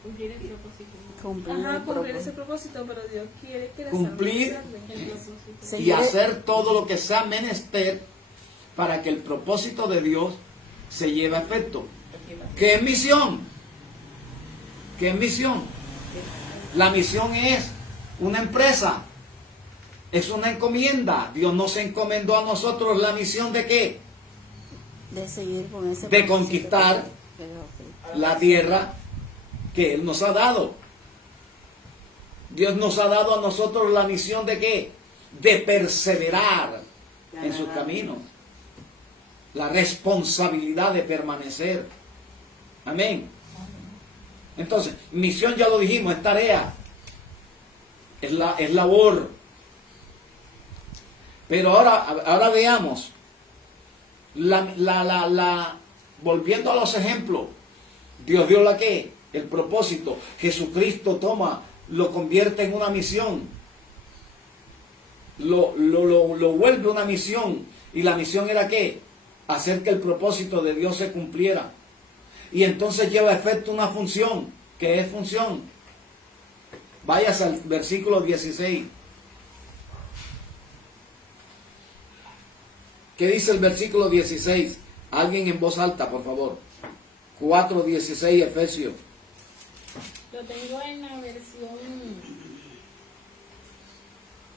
Cumplir el propósito. Cumplir Ajá, el cumplir ese propósito. propósito, pero Dios quiere que las Cumplir almas se salven. El propósito. y Seguir- hacer todo lo que sea menester para que el propósito de Dios se lleve a efecto. ¿Qué es misión? ¿Qué es misión? La misión es una empresa, es una encomienda. Dios nos encomendó a nosotros la misión de ¿qué? De seguir con ese De propósito. conquistar Pero, la tierra que Él nos ha dado. Dios nos ha dado a nosotros la misión de ¿qué? De perseverar en sus caminos. La responsabilidad de permanecer. Amén. Entonces, misión ya lo dijimos, es tarea. Es labor. Pero ahora veamos. Volviendo a los ejemplos. Dios dio la ¿qué? El propósito. Jesucristo toma, lo convierte en una misión. Lo vuelve una misión. Y la misión era ¿qué? Hacer que el propósito de Dios se cumpliera. Y entonces lleva a efecto una función. ¿Qué es función? Váyase al versículo 16. ¿Qué dice el versículo 16? Alguien en voz alta, por favor. 4:16 Efesios. Lo tengo en la versión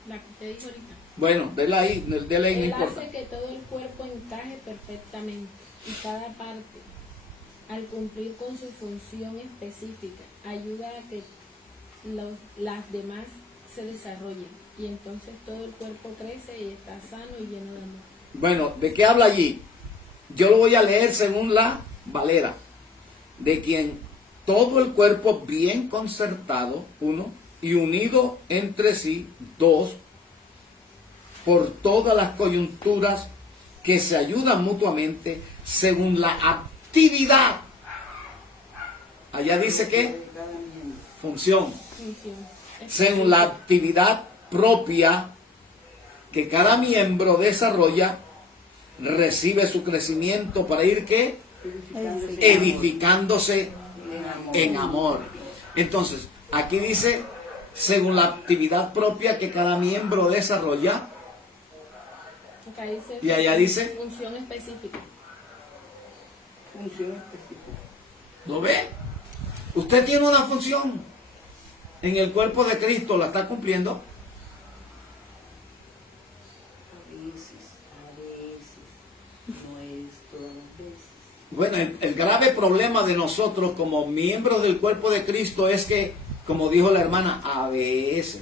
La que te dijo ahorita. Bueno, déla ahí, no Él importa. hace que todo el cuerpo encaje perfectamente y cada parte, al cumplir con su función específica, ayuda a que las demás se desarrollen y entonces todo el cuerpo crece y está sano y lleno de amor. Bueno, ¿de qué habla allí? Yo lo voy a leer según la Valera. De quien todo el cuerpo bien concertado, 1, y unido entre sí, 2, por todas las coyunturas que se ayudan mutuamente según la actividad. Allá dice que función. Función. Según la actividad propia que cada miembro desarrolla, recibe su crecimiento para ir ¿qué? Edificándose en amor. Entonces, aquí dice, según la actividad propia que cada miembro desarrolla, Acá dice y allá dice, función específica. Función específica. ¿lo ve? Usted tiene una función en el cuerpo de Cristo, ¿la está cumpliendo? A veces, no es todas las veces. Bueno, el grave problema de nosotros como miembros del cuerpo de Cristo es que, como dijo la hermana, a veces.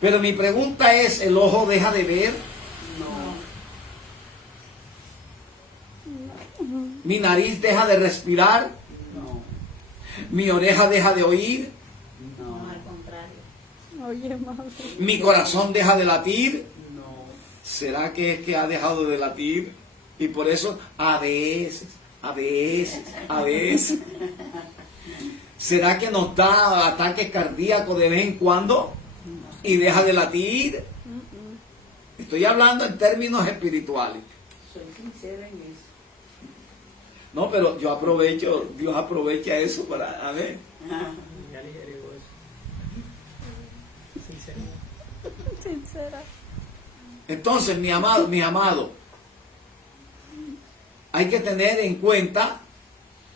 Pero mi pregunta es, ¿el ojo deja de ver? ¿Mi nariz deja de respirar? No, ¿Mi oreja deja de oír? no, Al contrario. Oye, madre. ¿Mi corazón deja de latir? no. ¿Será que es que ha dejado de latir? Y por eso, a veces. ¿Será que nos da ataques cardíacos de vez en cuando y deja de latir? Estoy hablando en términos espirituales. Soy sincera en eso. No, pero yo aprovecho, Dios aprovecha eso para, a ver. Ya le agregó eso. Sinceramente. Sincera. Entonces, mi amado, hay que tener en cuenta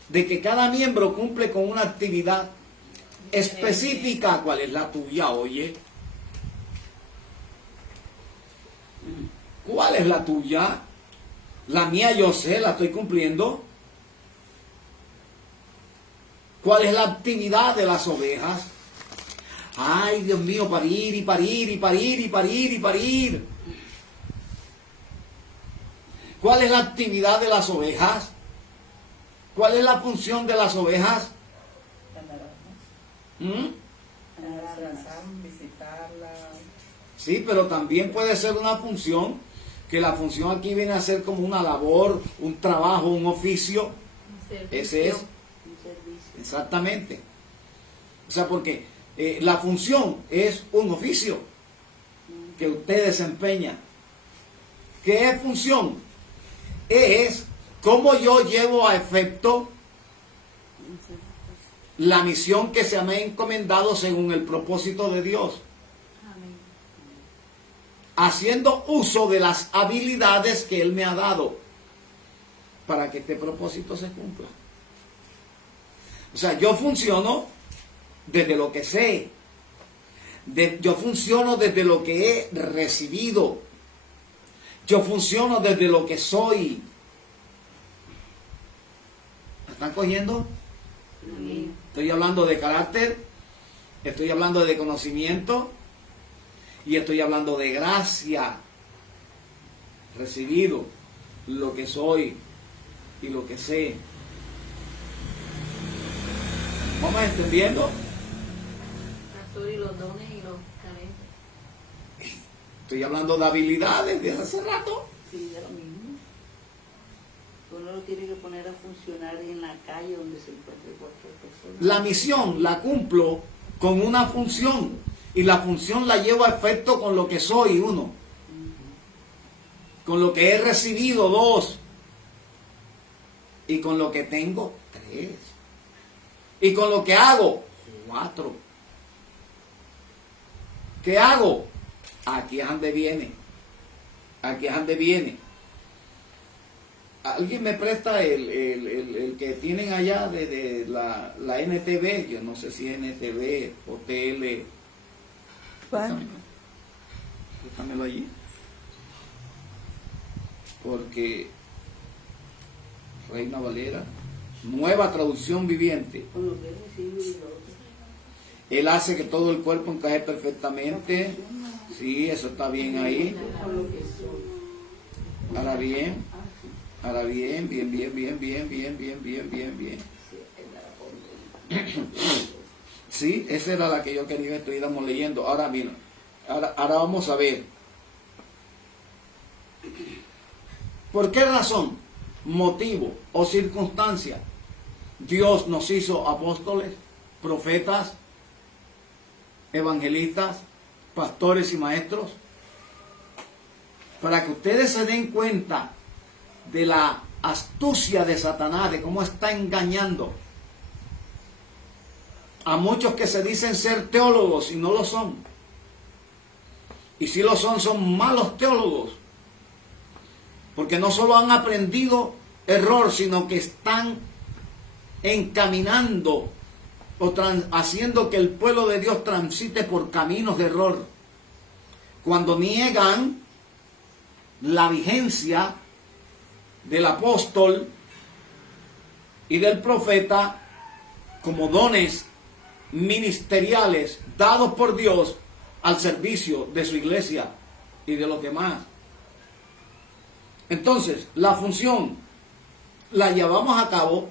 de que cada miembro cumple con una actividad específica. ¿Cuál es la tuya, oye? ¿Cuál es la tuya? La mía yo sé, la estoy cumpliendo. ¿Cuál es la actividad de las ovejas? Ay, Dios mío, parir y parir y parir y parir y parir. ¿Cuál es la actividad de las ovejas? ¿Cuál es la función de las ovejas? ¿Mm? Abrazar, visitarla. Sí, pero también puede ser una función, que la función aquí viene a ser como una labor, un trabajo, un oficio. Ese es, Un servicio. exactamente. O sea, porque la función es un oficio que usted desempeña. ¿Qué es función? Es cómo yo llevo a efecto la misión que se me ha encomendado según el propósito de Dios, Amén. haciendo uso de las habilidades que Él me ha dado para que este propósito se cumpla. O sea, yo funciono desde lo que sé, yo funciono desde lo que he recibido, yo funciono desde lo que soy. ¿Me están cogiendo? Amén. Estoy hablando de carácter, estoy hablando de conocimiento y estoy hablando de gracia. Recibido lo que soy y lo que sé. ¿Vamos entendiendo? Pastor, y los dones y los talentos. Estoy hablando de habilidades de hace rato. Sí, ya lo mismo. Uno lo tiene que poner a funcionar en la calle donde se encuentre cualquier persona. La misión la cumplo con una función y la función la llevo a efecto con lo que soy, 1. Con lo que he recibido, 2. Y con lo que tengo, 3. Y con lo que hago, 4. ¿Qué hago? Aquí es donde viene. Aquí es donde viene. ¿Alguien me presta el que tienen allá de la NTV? Yo no sé si es NTV o TL. ¿Cuál? Préstamelo allí. Porque Reina Valera, nueva traducción viviente. Con lo que recibe y lo otro. Él hace que todo el cuerpo encaje perfectamente. Sí, eso está bien ahí. Con lo que soy. Ahora bien, Ah, sí. ahora bien, bien. Sí, es la foto. Sí, esa era la que yo quería que estuviéramos leyendo. Ahora bien, ahora vamos a ver. ¿Por qué razón, motivo o circunstancia Dios nos hizo apóstoles, profetas, evangelistas, pastores y maestros? Para que ustedes se den cuenta de la astucia de Satanás, de cómo está engañando a muchos que se dicen ser teólogos y no lo son. Y si lo son malos teólogos. Porque no solo han aprendido error, sino que están encaminando o haciendo que el pueblo de Dios transite por caminos de error. Cuando niegan la vigencia del apóstol y del profeta como dones ministeriales dados por Dios al servicio de su iglesia y de los demás. Entonces, la función la llevamos a cabo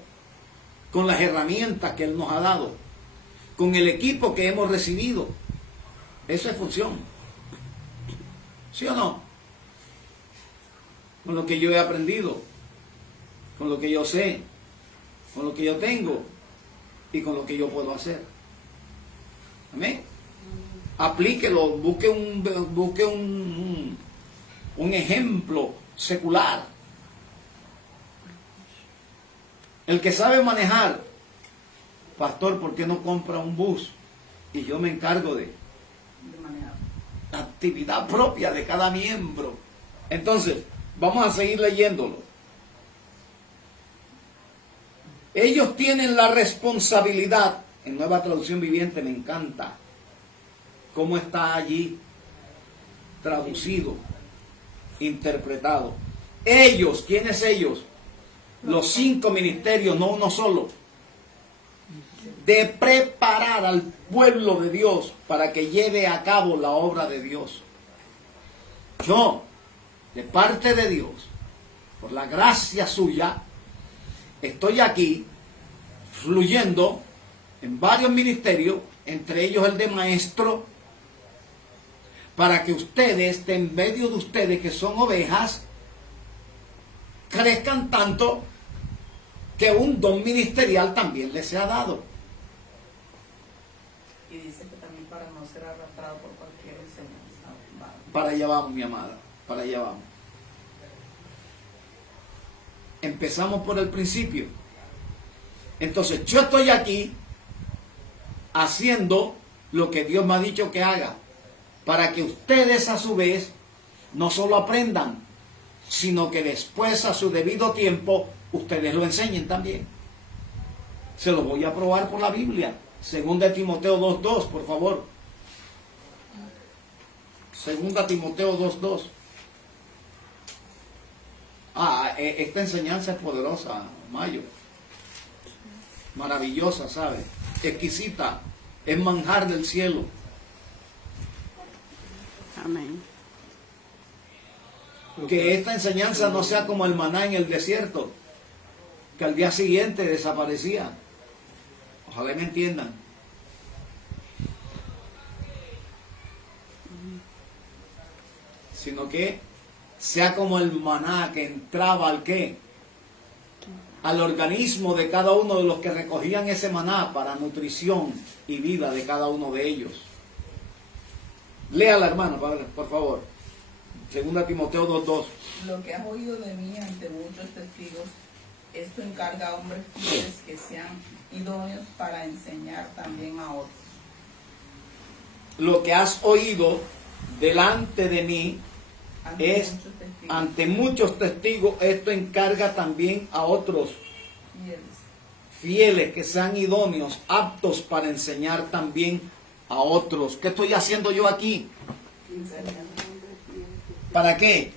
con las herramientas que Él nos ha dado, con el equipo que hemos recibido. Esa es función. ¿Sí o no? Con lo que yo he aprendido, con lo que yo sé, con lo que yo tengo y con lo que yo puedo hacer. Amén. Aplíquelo, busque un ejemplo secular. El que sabe manejar, pastor, ¿por qué no compra un bus? Y yo me encargo de manejar. la actividad propia de cada miembro. Entonces, vamos a seguir leyéndolo. Ellos tienen la responsabilidad, en Nueva Traducción Viviente me encanta cómo está allí traducido, interpretado. Ellos, ¿quiénes ellos? Los 5 ministerios, no uno solo, de preparar al pueblo de Dios para que lleve a cabo la obra de Dios. Yo, de parte de Dios, por la gracia suya, estoy aquí fluyendo en varios ministerios, entre ellos el de maestro, para que ustedes, de en medio de ustedes que son ovejas, crezcan tanto que un don ministerial también les sea dado. Y dice que también para no ser arrastrado por cualquier enseñanza. Para allá vamos, mi amada, para allá vamos. Empezamos por el principio. Entonces, yo estoy aquí haciendo lo que Dios me ha dicho que haga, para que ustedes a su vez no solo aprendan, sino que después a su debido tiempo ustedes lo enseñen también. Se lo voy a probar por la Biblia. 2 Timoteo 2:2, por favor. 2 Timoteo 2:2. Esta enseñanza es poderosa, Mayo. Maravillosa, ¿sabe? Exquisita. Es manjar del cielo. Amén. Que esta enseñanza no sea como el maná en el desierto, que al día siguiente desaparecía. Ojalá me entiendan. Sino que sea como el maná que entraba al qué, al organismo de cada uno de los que recogían ese maná para nutrición y vida de cada uno de ellos. Léala, hermano, por favor. 2 Timoteo 2:2. Lo que has oído de mí ante muchos testigos, esto encarga a hombres fieles que sean idóneos para enseñar también a otros. Lo que has oído delante de mí, Ante es muchos testigos. ante muchos testigos. Esto encarga también a otros fieles que sean idóneos, aptos para enseñar también a otros. ¿Qué estoy haciendo yo aquí? ¿Para qué?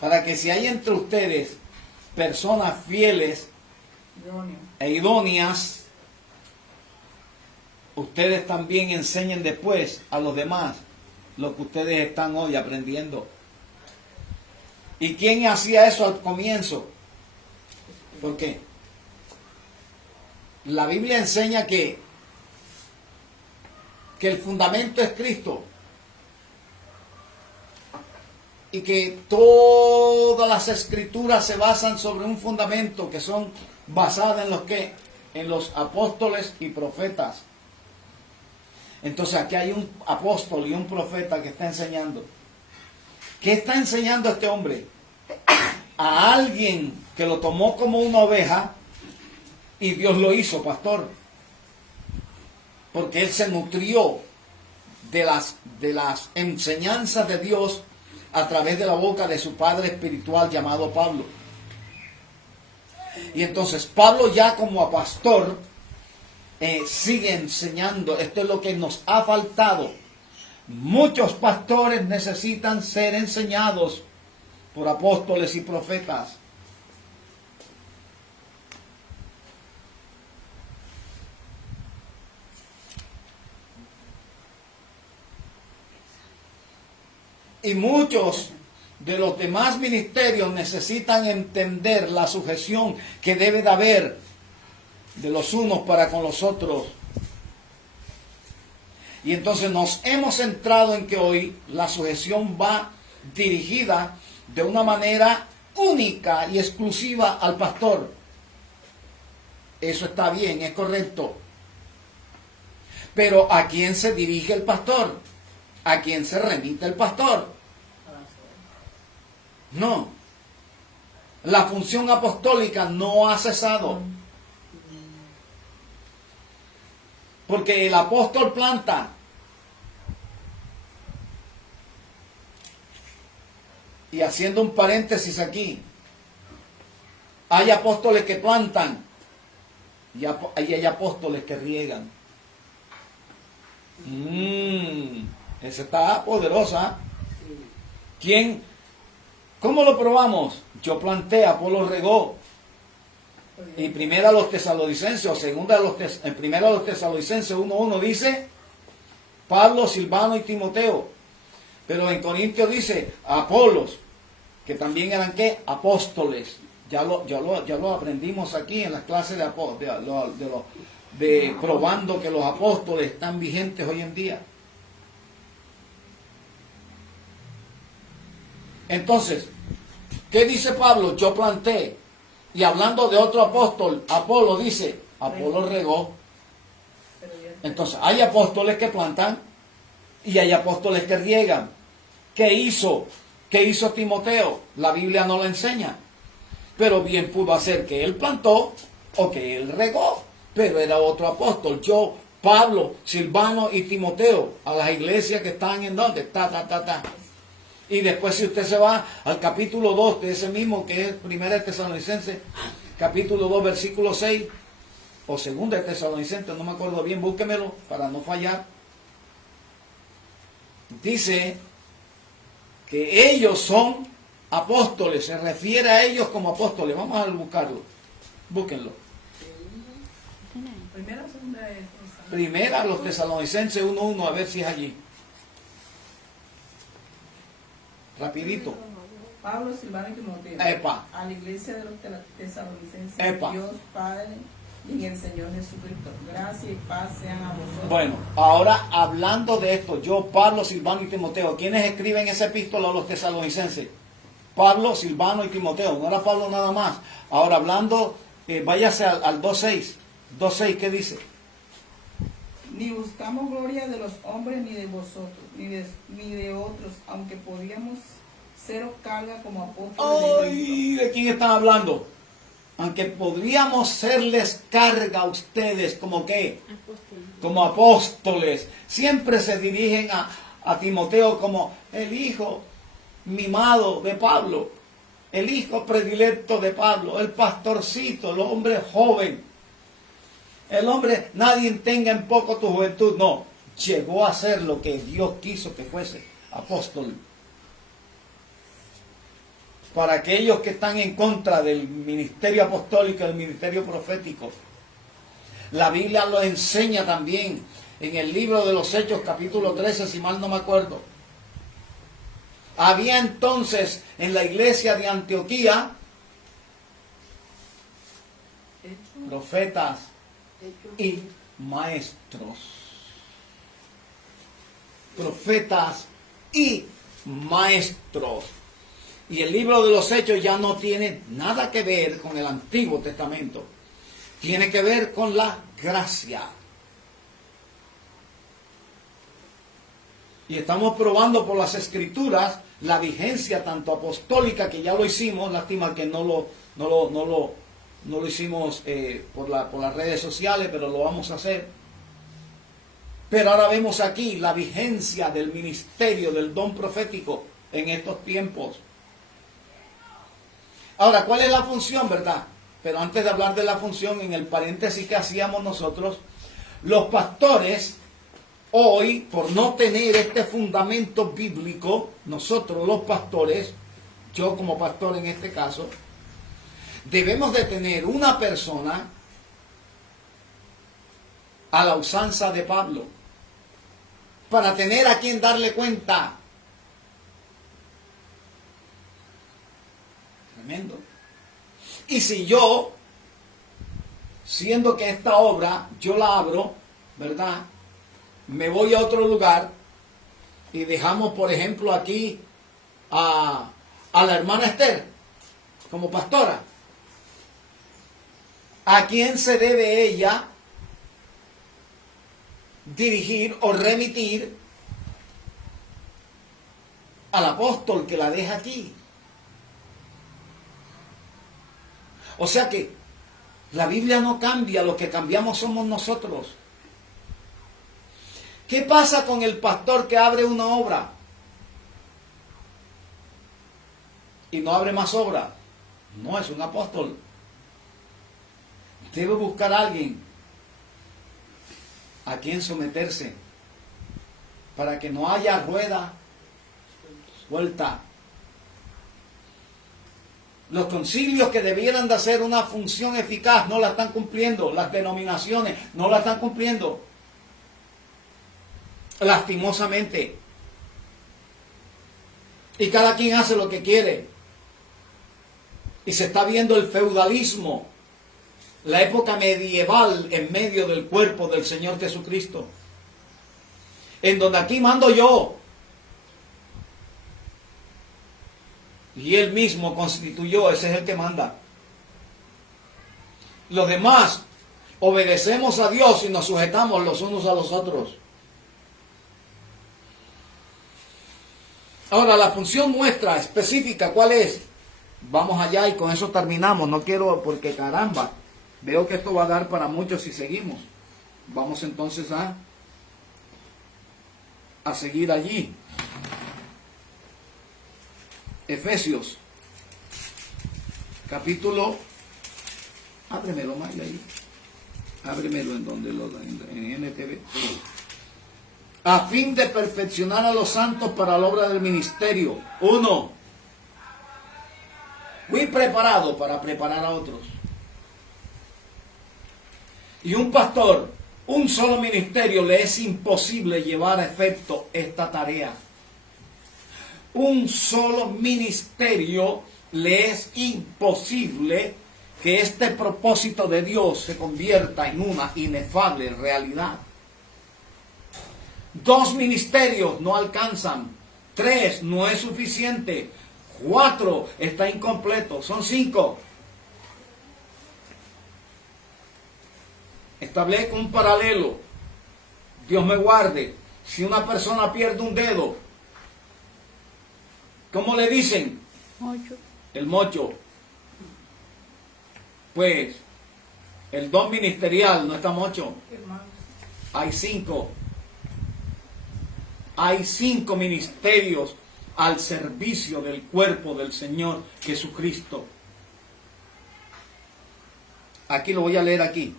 Para que si hay entre ustedes personas fieles Idóneo. e idóneas, ustedes también enseñen después a los demás lo que ustedes están hoy aprendiendo. ¿Y quién hacía eso al comienzo? ¿Por qué? La Biblia enseña que el fundamento es Cristo y que todas las escrituras se basan sobre un fundamento que son basadas en los que, en los apóstoles y profetas. Entonces aquí hay un apóstol y un profeta que está enseñando. ¿Qué está enseñando este hombre? A alguien que lo tomó como una oveja y Dios lo hizo pastor. Porque él se nutrió de las enseñanzas de Dios a través de la boca de su padre espiritual llamado Pablo. Y entonces Pablo ya como pastor sigue enseñando. Esto es lo que nos ha faltado. Muchos pastores necesitan ser enseñados por apóstoles y profetas. Y muchos de los demás ministerios necesitan entender la sujeción que debe de haber de los unos para con los otros. Y entonces nos hemos centrado en que hoy la sujeción va dirigida de una manera única y exclusiva al pastor. Eso está bien, es correcto. Pero ¿a quién se dirige el pastor? ¿A quién se remite el pastor? No. La función apostólica no ha cesado. Porque el apóstol planta. Y haciendo un paréntesis aquí, hay apóstoles que plantan y hay apóstoles que riegan. Esa está poderosa. ¿Quién? ¿Cómo lo probamos? Yo planté, Apolo regó. Y primera a los tesalonicenses, o segunda a los en primera a los tesalonicenses 1:1 dice Pablo, Silvano y Timoteo. Pero en Corintios dice Apolos, que también eran ¿qué? Apóstoles. Ya lo aprendimos aquí en las clases de probando que los apóstoles están vigentes hoy en día. Entonces, ¿qué dice Pablo? Yo planté. Y hablando de otro apóstol, Apolo dice, Apolo regó. Entonces, hay apóstoles que plantan y hay apóstoles que riegan. ¿Qué hizo? ¿Qué hizo Timoteo? La Biblia no lo enseña. Pero bien pudo hacer que él plantó o que él regó. Pero era otro apóstol. Yo, Pablo, Silvano y Timoteo, a las iglesias que están en donde, Y después si usted se va al capítulo 2 de ese mismo que es 1 Tesalonicenses, capítulo 2, versículo 6, o 2 Tesalonicenses, no me acuerdo bien, búsquemelo para no fallar. Dice que ellos son apóstoles, se refiere a ellos como apóstoles. Vamos a buscarlo, búsquenlo. Primera a los Tesalonicenses 1:1, a ver si es allí. Rapidito. Pablo, Silvano y Timoteo. Epa. A la iglesia de los tesalonicenses. Epa. Dios Padre y en el Señor Jesucristo. Gracia y paz sean a vosotros. Bueno, ahora hablando de esto, yo, Pablo, Silvano y Timoteo, ¿quiénes escriben esa epístola a los tesalonicenses? Pablo, Silvano y Timoteo, no era Pablo nada más. Ahora hablando, váyase al 2:6. 2:6, ¿qué dice? Ni buscamos gloria de los hombres ni de vosotros, ni de otros, aunque podíamos seros carga como apóstoles de Cristo. ¡Ay! ¿De quién están hablando? Aunque podríamos serles carga a ustedes, ¿como qué? Como apóstoles. Siempre se dirigen a Timoteo como el hijo, mimado de Pablo, el hijo predilecto de Pablo, el pastorcito, el hombre joven. El hombre, nadie tenga en poco tu juventud. No, llegó a ser lo que Dios quiso que fuese, apóstol. Para aquellos que están en contra del ministerio apostólico, del ministerio profético, la Biblia lo enseña también en el libro de los Hechos, capítulo 13, si mal no me acuerdo. Había entonces en la iglesia de Antioquía profetas y maestros. Profetas y maestros. Y el libro de los Hechos ya no tiene nada que ver con el Antiguo Testamento. Tiene que ver con la gracia. Y estamos probando por las Escrituras la vigencia tanto apostólica, que ya lo hicimos, lástima que no lo hicimos por las redes sociales, pero lo vamos a hacer. Pero ahora vemos aquí la vigencia del ministerio, del don profético en estos tiempos. Ahora, ¿cuál es la función, verdad? Pero antes de hablar de la función, en el paréntesis que hacíamos nosotros, los pastores hoy, por no tener este fundamento bíblico, nosotros los pastores, yo como pastor en este caso, debemos de tener una persona a la usanza de Pablo, para tener a quien darle cuenta. Tremendo. Y si yo, siendo que esta obra yo la abro, ¿verdad?, me voy a otro lugar y dejamos, por ejemplo, aquí a la hermana Esther como pastora, ¿a quién se debe ella dirigir o remitir? Al apóstol que la deja aquí. O sea que la Biblia no cambia, lo que cambiamos somos nosotros. ¿Qué pasa con el pastor que abre una obra y no abre más obra? No es un apóstol. Debe buscar a alguien a quien someterse para que no haya rueda suelta. Los concilios que debieran de hacer una función eficaz no la están cumpliendo. Las denominaciones no la están cumpliendo. Lastimosamente. Y cada quien hace lo que quiere. Y se está viendo el feudalismo, la época medieval en medio del cuerpo del Señor Jesucristo. En donde aquí mando yo. Y Él mismo constituyó, ese es el que manda. Los demás obedecemos a Dios y nos sujetamos los unos a los otros. Ahora, la función nuestra específica, ¿cuál es? Vamos allá y con eso terminamos. No quiero, porque caramba, veo que esto va a dar para muchos si seguimos. Vamos entonces a seguir allí. Efesios, capítulo, ábremelo más ahí, ábremelo en donde en NTV. A fin de perfeccionar a los santos para la obra del ministerio. 1. Fui preparado para preparar a otros. Y un pastor, un solo ministerio, le es imposible llevar a efecto esta tarea. Un solo ministerio le es imposible que este propósito de Dios se convierta en una inefable realidad. 2 ministerios no alcanzan. 3 no es suficiente. 4 está incompleto. Son 5. Establezco un paralelo. Dios me guarde. Si una persona pierde un dedo, ¿cómo le dicen? Mocho. El mocho. Pues el don ministerial no está mocho. Hay 5. Hay 5 ministerios al servicio del cuerpo del Señor Jesucristo. Aquí lo voy a leer aquí.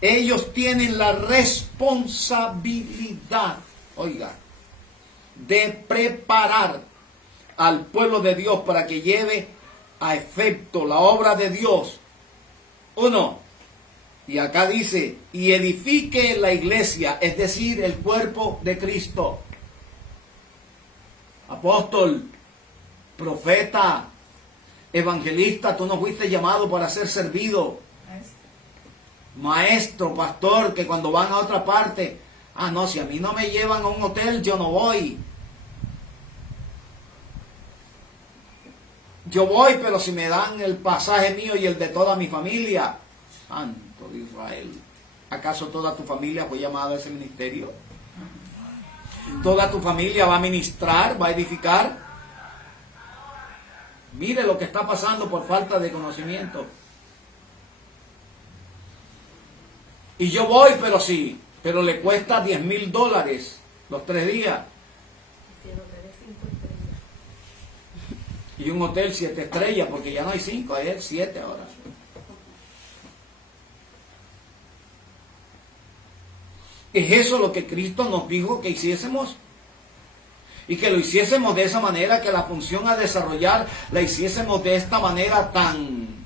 Ellos tienen la responsabilidad, oiga, de preparar al pueblo de Dios para que lleve a efecto la obra de Dios. Uno, y acá dice, y edifique la iglesia, es decir, el cuerpo de Cristo. Apóstol, profeta, evangelista, tú no fuiste llamado para ser servido. Maestro, pastor, que cuando van a otra parte, no, si a mí no me llevan a un hotel, yo no voy. Yo voy, pero si me dan el pasaje mío y el de toda mi familia. Santo de Israel. ¿Acaso toda tu familia fue llamada a ese ministerio? ¿Toda tu familia va a ministrar, va a edificar? Mire lo que está pasando por falta de conocimiento. Y yo voy, pero sí, pero le cuesta $10,000 los 3 días. Y un hotel 7 estrellas, porque ya no hay 5, hay 7 ahora. ¿Es eso lo que Cristo nos dijo que hiciésemos? Y que lo hiciésemos de esa manera, que la función a desarrollar la hiciésemos de esta manera tan,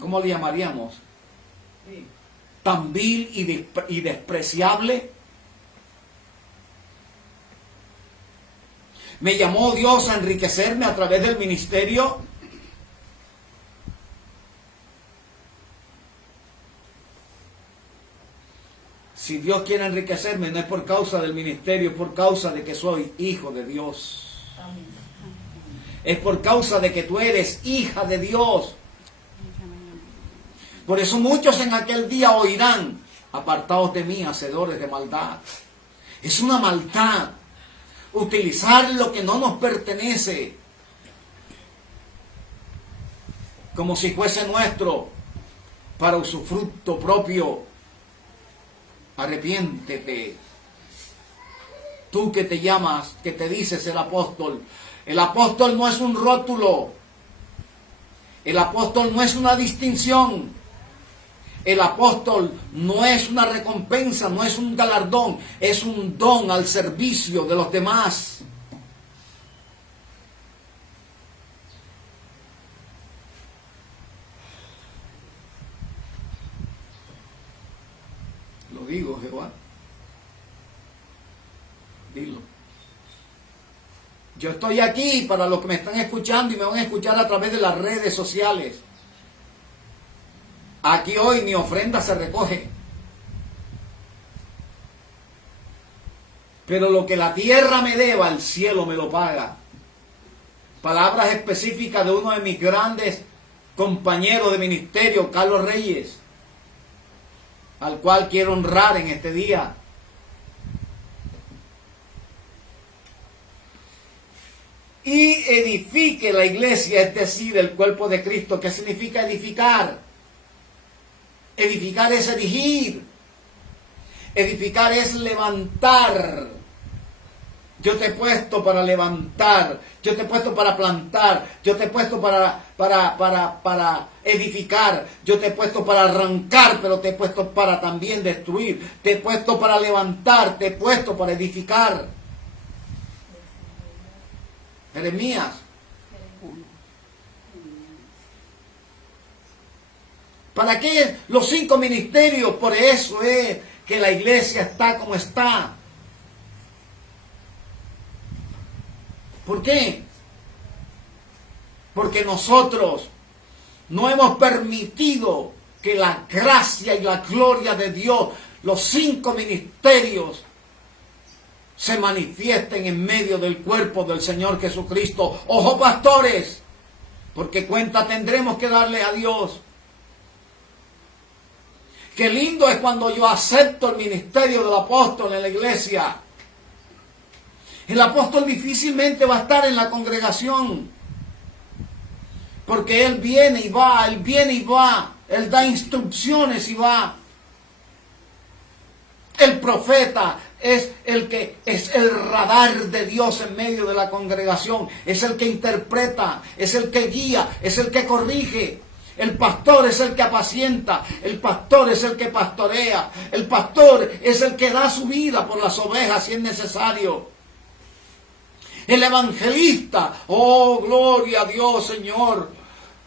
¿cómo le llamaríamos? Tan vil y despreciable. ¿Me llamó Dios a enriquecerme a través del ministerio? Si Dios quiere enriquecerme, no es por causa del ministerio, es por causa de que soy hijo de Dios. Es por causa de que tú eres hija de Dios. Por eso muchos en aquel día oirán, apartaos de mí, hacedores de maldad. Es una maldad utilizar lo que no nos pertenece como si fuese nuestro para usufructo propio. Arrepiéntete. Tú que te llamas, que te dices el apóstol. El apóstol no es un rótulo. El apóstol no es una distinción. El apóstol no es una recompensa, no es un galardón, es un don al servicio de los demás. Lo digo, Jehová. Dilo. Yo estoy aquí para los que me están escuchando y me van a escuchar a través de las redes sociales. Aquí hoy mi ofrenda se recoge. Pero lo que la tierra me deba, el cielo me lo paga. Palabras específicas de uno de mis grandes compañeros de ministerio, Carlos Reyes, al cual quiero honrar en este día. Y edifique la iglesia, es decir, el cuerpo de Cristo. ¿Qué significa edificar? Edificar es erigir. Edificar es levantar. Yo te he puesto para levantar. Yo te he puesto para plantar. Yo te he puesto para edificar. Yo te he puesto para arrancar, pero te he puesto para también destruir. Te he puesto para levantar. Te he puesto para edificar. Jeremías. ¿Para qué los 5 ministerios? Por eso es que la iglesia está como está. ¿Por qué? Porque nosotros no hemos permitido que la gracia y la gloria de Dios, los 5 ministerios, se manifiesten en medio del cuerpo del Señor Jesucristo. Ojo, pastores, porque cuenta tendremos que darle a Dios. Qué lindo es cuando yo acepto el ministerio del apóstol en la iglesia. El apóstol difícilmente va a estar en la congregación, porque él viene y va, él da instrucciones y va. El profeta es el que es el radar de Dios en medio de la congregación. Es el que interpreta, es el que guía, es el que corrige. El pastor es el que apacienta, el pastor es el que pastorea, el pastor es el que da su vida por las ovejas si es necesario. El evangelista, oh, gloria a Dios, Señor.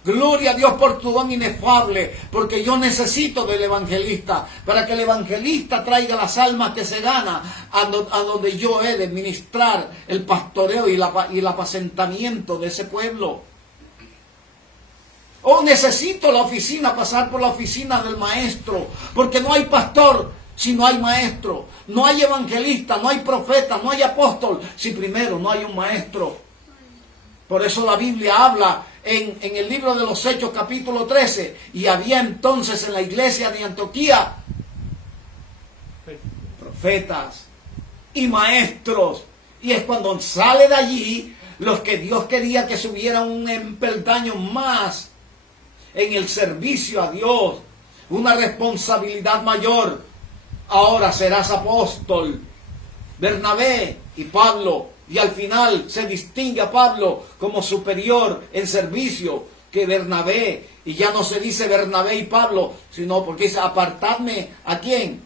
Gloria a Dios por tu don inefable, porque yo necesito del evangelista, para que el evangelista traiga las almas que se gana a donde yo he de ministrar el pastoreo y el apacentamiento de ese pueblo. Oh, necesito la oficina, pasar por la oficina del maestro, porque no hay pastor si no hay maestro, no hay evangelista, no hay profeta, no hay apóstol, si primero no hay un maestro. Por eso la Biblia habla en el libro de los Hechos capítulo 13, y había entonces en la iglesia de Antioquía profetas y maestros, y es cuando sale de allí los que Dios quería que subieran un peldaño más en el servicio a Dios, una responsabilidad mayor. Ahora serás apóstol, Bernabé y Pablo, y al final se distingue a Pablo como superior en servicio que Bernabé, y ya no se dice Bernabé y Pablo, sino porque dice apartadme ¿a quién?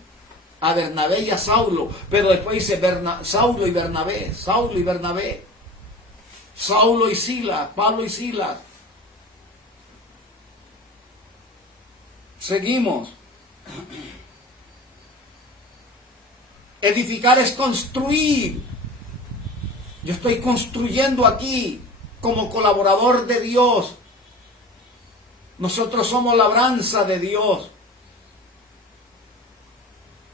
A Bernabé y a Saulo, pero después dice Saulo y Bernabé, Saulo y Bernabé, Saulo y Silas, Pablo y Silas. Seguimos. Edificar es construir. Yo estoy construyendo aquí como colaborador de Dios. Nosotros somos labranza de Dios.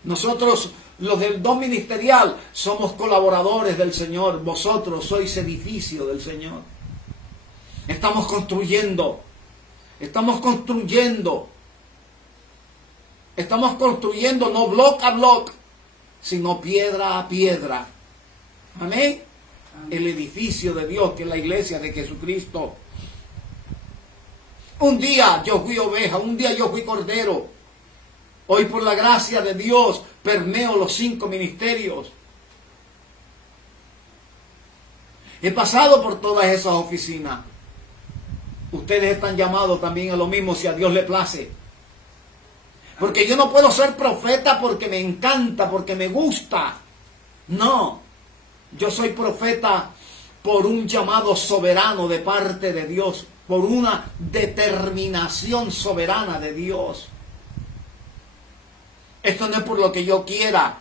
Nosotros, los del don ministerial, somos colaboradores del Señor. Vosotros sois edificio del Señor. Estamos construyendo. Estamos construyendo. Estamos construyendo no bloque a bloque, sino piedra a piedra. Amén. El edificio de Dios, que es la iglesia de Jesucristo. Un día yo fui oveja, un día yo fui cordero. Hoy por la gracia de Dios permeo los 5 ministerios. He pasado por todas esas oficinas. Ustedes están llamados también a lo mismo si a Dios le place. Porque yo no puedo ser profeta porque me encanta, porque me gusta. No, yo soy profeta por un llamado soberano de parte de Dios, por una determinación soberana de Dios. Esto no es por lo que yo quiera,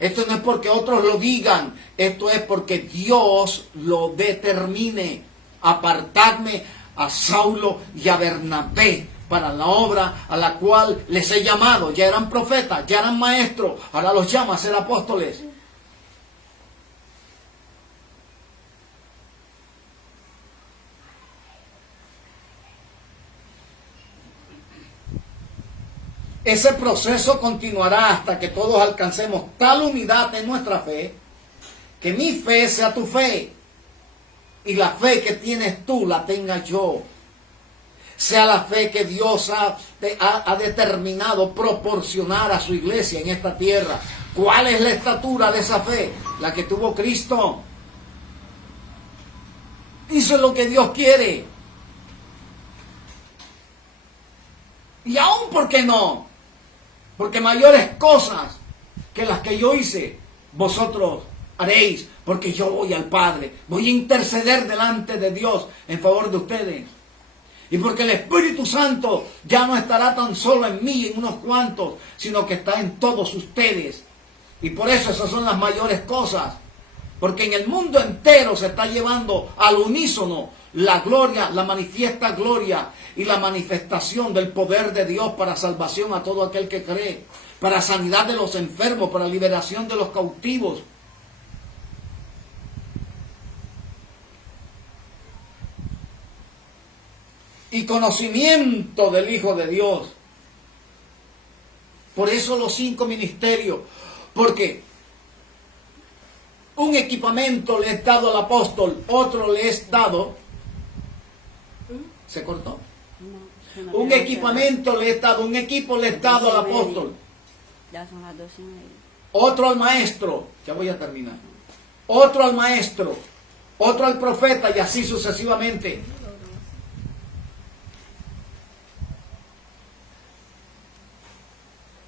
esto no es porque otros lo digan, esto es porque Dios lo determine. Apartarme a Saulo y a Bernabé para la obra a la cual les he llamado. Ya eran profetas, ya eran maestros, ahora los llama a ser apóstoles. Ese proceso continuará hasta que todos alcancemos tal unidad en nuestra fe, que mi fe sea tu fe, y la fe que tienes tú la tenga yo. Sea la fe que Dios ha determinado proporcionar a su iglesia en esta tierra. ¿Cuál es la estatura de esa fe? La que tuvo Cristo. Eso es lo que Dios quiere. Y aún, ¿por qué no? Porque mayores cosas que las que yo hice, vosotros haréis, porque yo voy al Padre. Voy a interceder delante de Dios en favor de ustedes. Y porque el Espíritu Santo ya no estará tan solo en mí y en unos cuantos, sino que está en todos ustedes. Y por eso esas son las mayores cosas. Porque en el mundo entero se está llevando al unísono la gloria, la manifiesta gloria y la manifestación del poder de Dios para salvación a todo aquel que cree, para sanidad de los enfermos, para liberación de los cautivos. Y conocimiento del Hijo de Dios. Por eso los 5 ministerios, porque un equipamiento le es dado al apóstol, otro le es dado, ¿se cortó? Un equipamiento le es dado, un equipo le es dado al apóstol. Ya son las 12:30. otro al maestro, ya voy a terminar, otro al maestro, otro al profeta y así sucesivamente.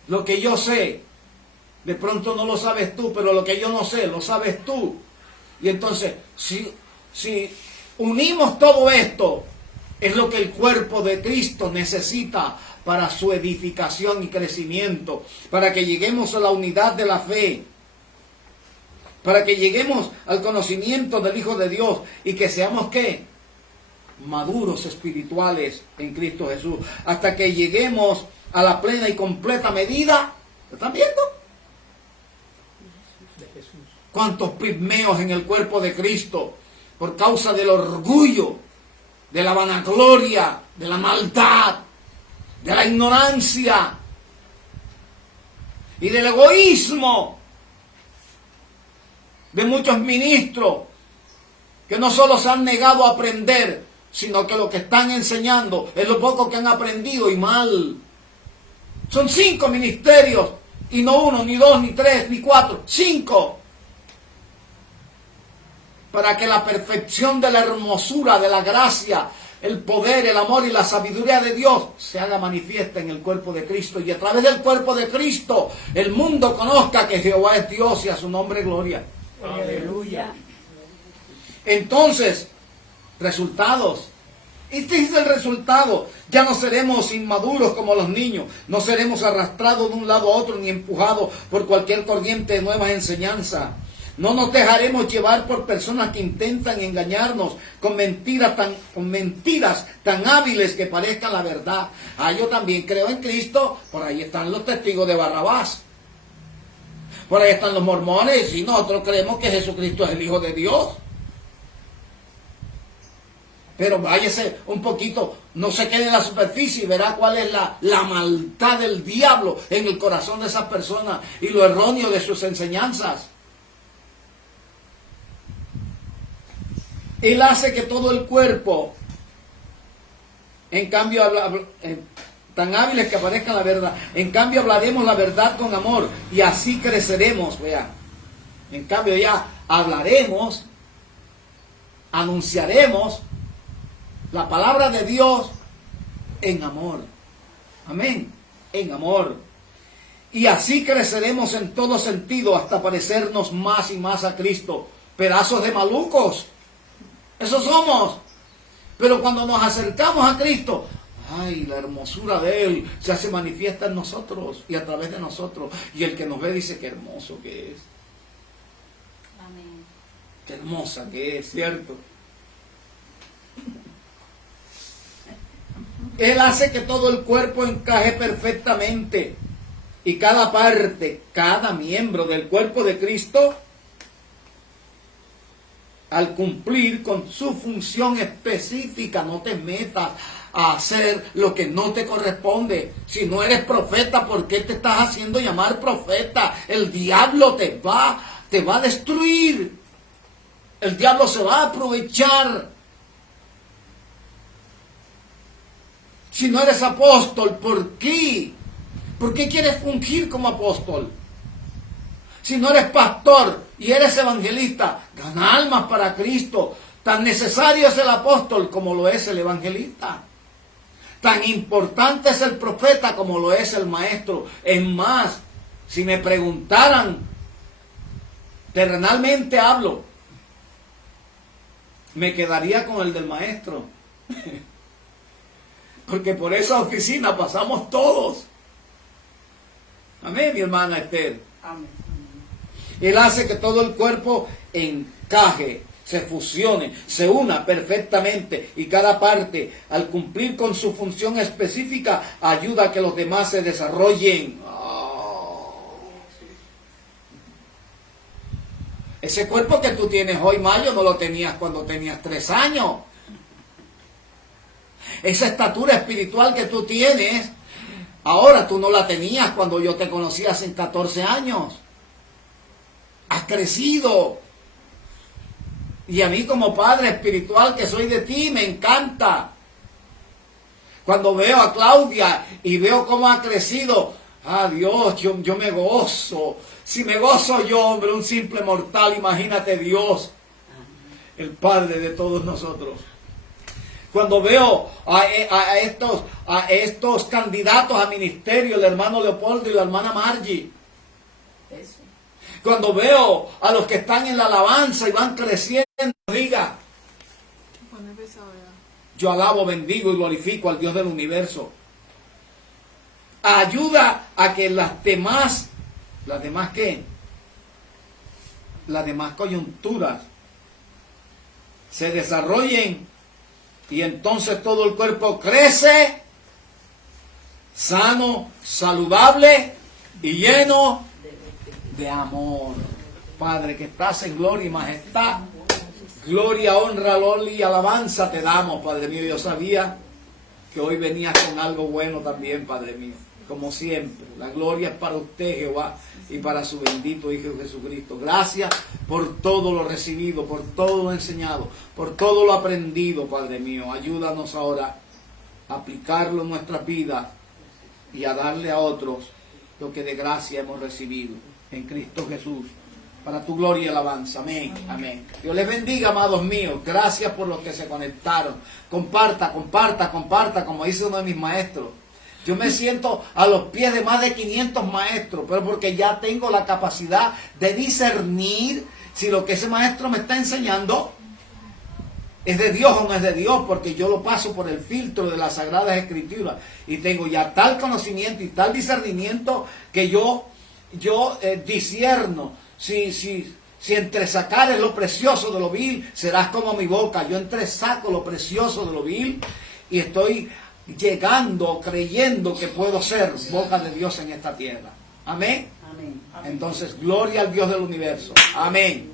Lo que yo sé, de pronto no lo sabes tú, pero lo que yo no sé, lo sabes tú. Y entonces, si unimos todo esto, es lo que el cuerpo de Cristo necesita para su edificación y crecimiento, para que lleguemos a la unidad de la fe, para que lleguemos al conocimiento del Hijo de Dios y que seamos, ¿qué? Maduros espirituales en Cristo Jesús, hasta que lleguemos a la plena y completa medida. ¿Están viendo? De Jesús. ¿Cuántos pigmeos en el cuerpo de Cristo por causa del orgullo, de la vanagloria, de la maldad, de la ignorancia y del egoísmo de muchos ministros que no solo se han negado a aprender, sino que lo que están enseñando es lo poco que han aprendido y mal? Son 5 ministerios, y no 1, ni 2, ni 3, ni 4, 5. Para que la perfección de la hermosura, de la gracia, el poder, el amor y la sabiduría de Dios se haga manifiesta en el cuerpo de Cristo. Y a través del cuerpo de Cristo, el mundo conozca que Jehová es Dios y a su nombre gloria. Aleluya. Entonces, resultados. Este es el resultado. Ya no seremos inmaduros como los niños. No seremos arrastrados de un lado a otro ni empujados por cualquier corriente de nuevas enseñanzas. No nos dejaremos llevar por personas que intentan engañarnos con mentiras tan hábiles que parezcan la verdad. Yo también creo en Cristo. Por ahí están los testigos de Barrabás. Por ahí están los mormones. Y nosotros creemos que Jesucristo es el Hijo de Dios. Pero váyase un poquito, no se quede en la superficie y verá cuál es la maldad del diablo en el corazón de esas personas y lo erróneo de sus enseñanzas. Él hace que todo el cuerpo, en cambio, tan hábiles que aparezca la verdad, en cambio hablaremos la verdad con amor y así creceremos, vean. En cambio ya hablaremos, anunciaremos la palabra de Dios en amor. Amén. En amor. Y así creceremos en todo sentido hasta parecernos más y más a Cristo. Pedazos de malucos. Eso somos. Pero cuando nos acercamos a Cristo, ay, la hermosura de Él se hace manifiesta en nosotros y a través de nosotros. Y el que nos ve dice, qué hermoso que es. Amén. Qué hermosa que es, ¿cierto? Él hace que todo el cuerpo encaje perfectamente y cada parte, cada miembro del cuerpo de Cristo, al cumplir con su función específica, no te metas a hacer lo que no te corresponde. Si no eres profeta, ¿por qué te estás haciendo llamar profeta? El diablo te va a destruir. El diablo se va a aprovechar. Si no eres apóstol, ¿por qué? ¿Por qué quieres fungir como apóstol? Si no eres pastor y eres evangelista, gana almas para Cristo. Tan necesario es el apóstol como lo es el evangelista. Tan importante es el profeta como lo es el maestro. Es más, si me preguntaran, terrenalmente hablo, me quedaría con el del maestro. Porque por esa oficina pasamos todos. Amén, mi hermana Esther. Amén. Él hace que todo el cuerpo encaje, se fusione, se una perfectamente y cada parte, al cumplir con su función específica, ayuda a que los demás se desarrollen. Ese cuerpo que tú tienes hoy, Mayo, no lo tenías cuando tenías 3 años. Esa estatura espiritual que tú tienes, ahora tú no la tenías cuando yo te conocí hace 14 años. Has crecido. Y a mí como padre espiritual que soy de ti, me encanta. Cuando veo a Claudia y veo cómo ha crecido, Ah, Dios, yo me gozo. Si me gozo yo, hombre, un simple mortal, imagínate Dios, el Padre de todos nosotros. Cuando veo a estos candidatos a ministerio, el hermano Leopoldo y la hermana Margie. Eso. Cuando veo a los que están en la alabanza y van creciendo, diga, yo alabo, bendigo y glorifico al Dios del universo. Ayuda a que las demás coyunturas se desarrollen y entonces todo el cuerpo crece sano, saludable y lleno de amor. Padre, que estás en gloria y majestad, gloria, honra, gloria y alabanza te damos, Padre mío. Yo sabía que hoy venías con algo bueno también, Padre mío. Como siempre, la gloria es para usted, Jehová, y para su bendito Hijo Jesucristo. Gracias por todo lo recibido, por todo lo enseñado, por todo lo aprendido, Padre mío. Ayúdanos ahora a aplicarlo en nuestras vidas y a darle a otros lo que de gracia hemos recibido en Cristo Jesús, para tu gloria y alabanza. Amén, amén. Dios les bendiga, amados míos. Gracias por los que se conectaron. Comparta, como dice uno de mis maestros. Yo me siento a los pies de más de 500 maestros, pero porque ya tengo la capacidad de discernir si lo que ese maestro me está enseñando es de Dios o no es de Dios, porque yo lo paso por el filtro de las Sagradas Escrituras y tengo ya tal conocimiento y tal discernimiento que yo discierno si entresacar es lo precioso de lo vil, serás como mi boca. Yo entresaco lo precioso de lo vil y estoy llegando, creyendo que puedo ser boca de Dios en esta tierra. Amén. Amén. Entonces, gloria al Dios del universo. Amén.